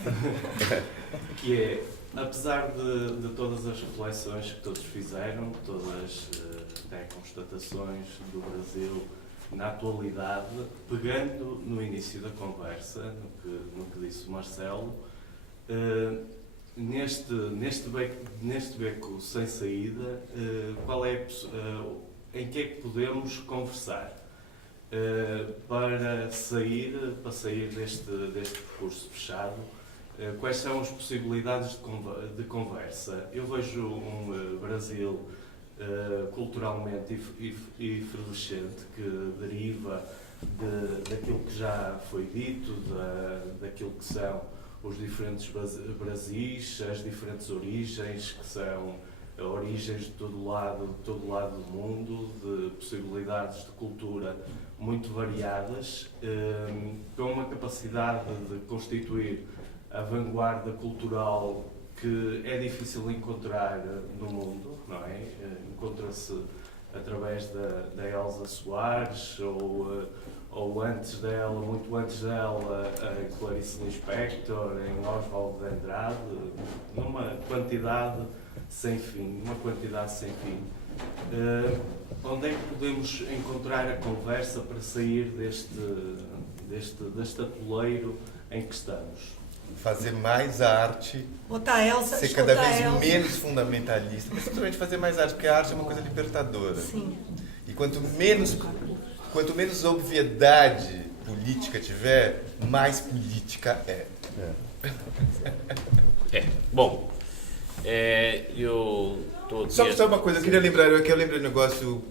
que é, apesar de todas as reflexões que todos fizeram, todas até constatações do Brasil na atualidade, pegando no início da conversa, no que disse o Marcelo, neste beco sem saída, em que é que podemos conversar para sair deste percurso fechado? Quais são as possibilidades de conversa? Eu vejo um Brasil culturalmente efervescente, que deriva daquilo que já foi dito, daquilo que são os diferentes Brasis, as diferentes origens, que são origens de todo lado do mundo, de possibilidades de cultura muito variadas, com uma capacidade de constituir a vanguarda cultural que é difícil encontrar no mundo, não é? Encontra-se através da Elsa Soares ou antes dela, muito antes dela, a Clarice Lispector, em Oswald de Andrade, numa quantidade sem fim, onde é que podemos encontrar a conversa para sair deste atoleiro em que estamos? Fazer mais arte, botar a Elsa, ser cada vez menos fundamentalista, mas simplesmente fazer mais arte, porque a arte é uma coisa libertadora. Sim. E quanto menos obviedade política tiver, mais política é. Bom, eu estou... Só uma coisa, eu queria lembrar, eu lembrei do negócio,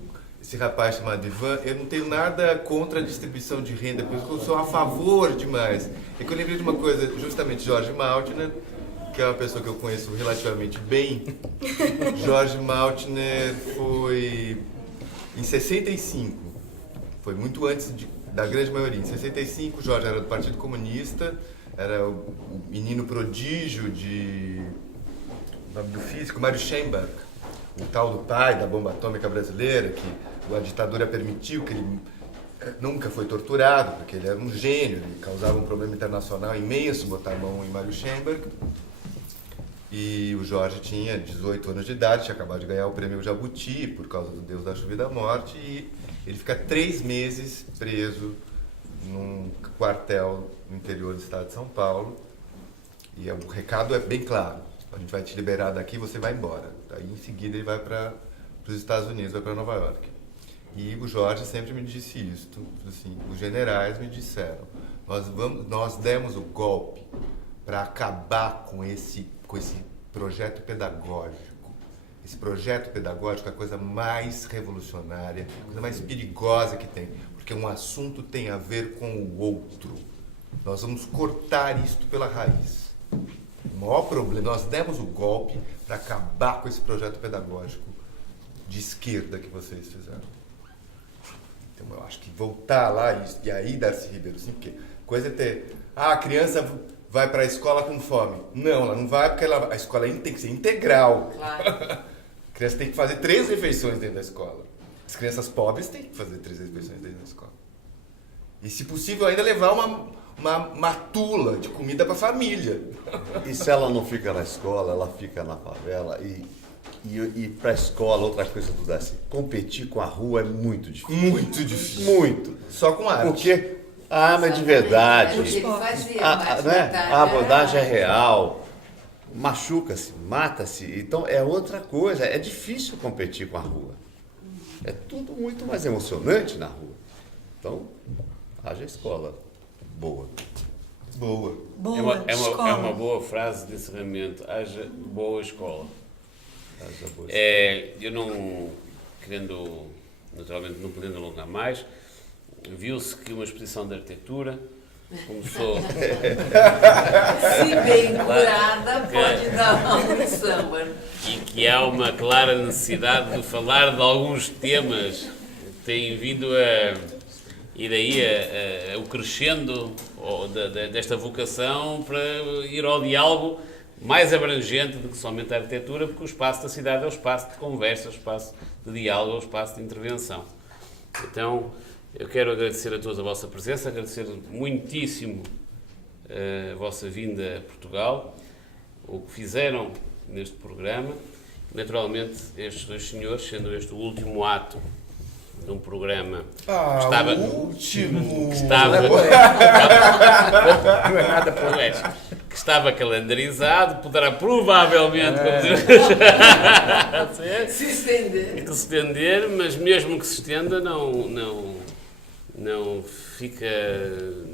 esse rapaz chamado Ivan, eu não tenho nada contra a distribuição de renda, porque eu sou a favor demais. É que eu lembrei de uma coisa, justamente Jorge Maltner, que é uma pessoa que eu conheço relativamente bem. Jorge Maltner foi em 65, foi muito antes da grande maioria. Em 65, Jorge era do Partido Comunista, era o menino prodígio o nome do físico, Mário Schemberg, o tal do pai da bomba atômica brasileira, que a ditadura permitiu, que ele nunca foi torturado, porque ele era um gênio, ele causava um problema internacional imenso botar a mão em Mário Schemberg. E o Jorge tinha 18 anos de idade, tinha acabado de ganhar o prêmio Jabuti por causa do Deus da Chuva e da Morte, e ele fica 3 meses preso num quartel no interior do estado de São Paulo. E o recado é bem claro: a gente vai te liberar daqui, você vai embora. Aí em seguida ele vai para os Estados Unidos, vai para Nova York. E o Jorge sempre me disse isto, assim, os generais me disseram: nós demos o golpe para acabar com esse projeto pedagógico. Esse projeto pedagógico é a coisa mais revolucionária, a coisa mais perigosa que tem, porque um assunto tem a ver com o outro. Nós vamos cortar isto pela raiz. O maior problema, nós demos o golpe para acabar com esse projeto pedagógico de esquerda que vocês fizeram. Então eu acho que voltar lá, e aí, Darcy Ribeiro, sim, porque coisa é ter... a criança vai para a escola com fome. Não, ela não vai porque a escola tem que ser integral. Claro. A criança tem que fazer 3 refeições dentro da escola. As crianças pobres têm que fazer 3 refeições dentro da escola. E, se possível, ainda levar uma tula de comida para a família. E se ela não fica na escola, ela fica na favela. E E para a escola, outra coisa do Darcy, competir com a rua é muito difícil. Muito difícil. Muito. Só com arte. Porque a arma é de verdade, Era o que ele fazia, a abordagem é real, machuca-se, mata-se. Então é outra coisa, é difícil competir com a rua. É tudo muito mais emocionante na rua. Então, haja escola boa. Boa. Boa escola. É uma boa frase de encerramento. Haja boa escola. Haja boa escola. Eu não, querendo, naturalmente não podendo alongar mais, viu-se que uma exposição de arquitetura começou... Se bem curada, pode dar um samba. E que há uma clara necessidade de falar de alguns temas que têm vindo e daí o crescendo desta vocação para ir ao diálogo mais abrangente do que somente a arquitetura, porque o espaço da cidade é o espaço de conversa, o espaço de diálogo, é o espaço de intervenção. Então, eu quero agradecer a todos a vossa presença, agradecer muitíssimo a vossa vinda a Portugal, o que fizeram neste programa. Naturalmente, estes dois senhores, sendo este o último ato de um programa que estava calendarizado, poderá provavelmente se estender, mas mesmo que se estenda, não fica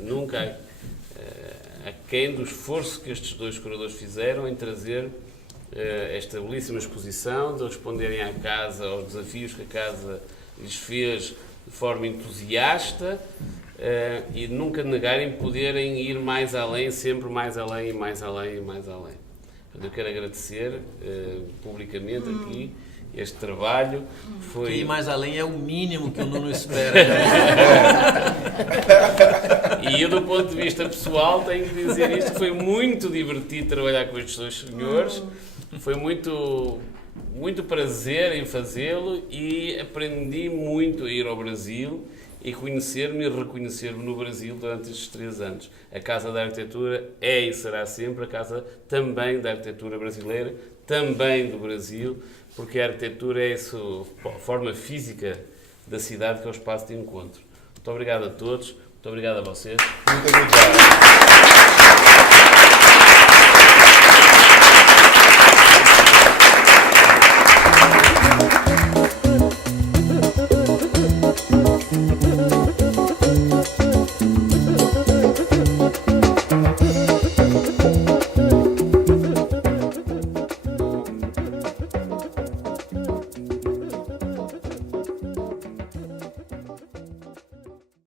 nunca aquém do esforço que estes dois curadores fizeram em trazer esta belíssima exposição, de responderem à casa, aos desafios que a casa lhes fez de forma entusiasta e nunca negarem poderem ir mais além, sempre mais além, e mais além, e mais além. Eu quero agradecer publicamente aqui este trabalho. Foi... Ir mais além é o mínimo que o Nuno espera. E eu, do ponto de vista pessoal, tenho que dizer isto, foi muito divertido trabalhar com estes dois senhores, foi muito prazer em fazê-lo e aprendi muito a ir ao Brasil e conhecer-me e reconhecer-me no Brasil durante estes 3 anos. A Casa da Arquitetura é e será sempre a casa também da arquitetura brasileira, também do Brasil, porque a arquitetura é a forma física da cidade, que é o espaço de encontro. Muito obrigado a todos, muito obrigado a vocês. Muito obrigado.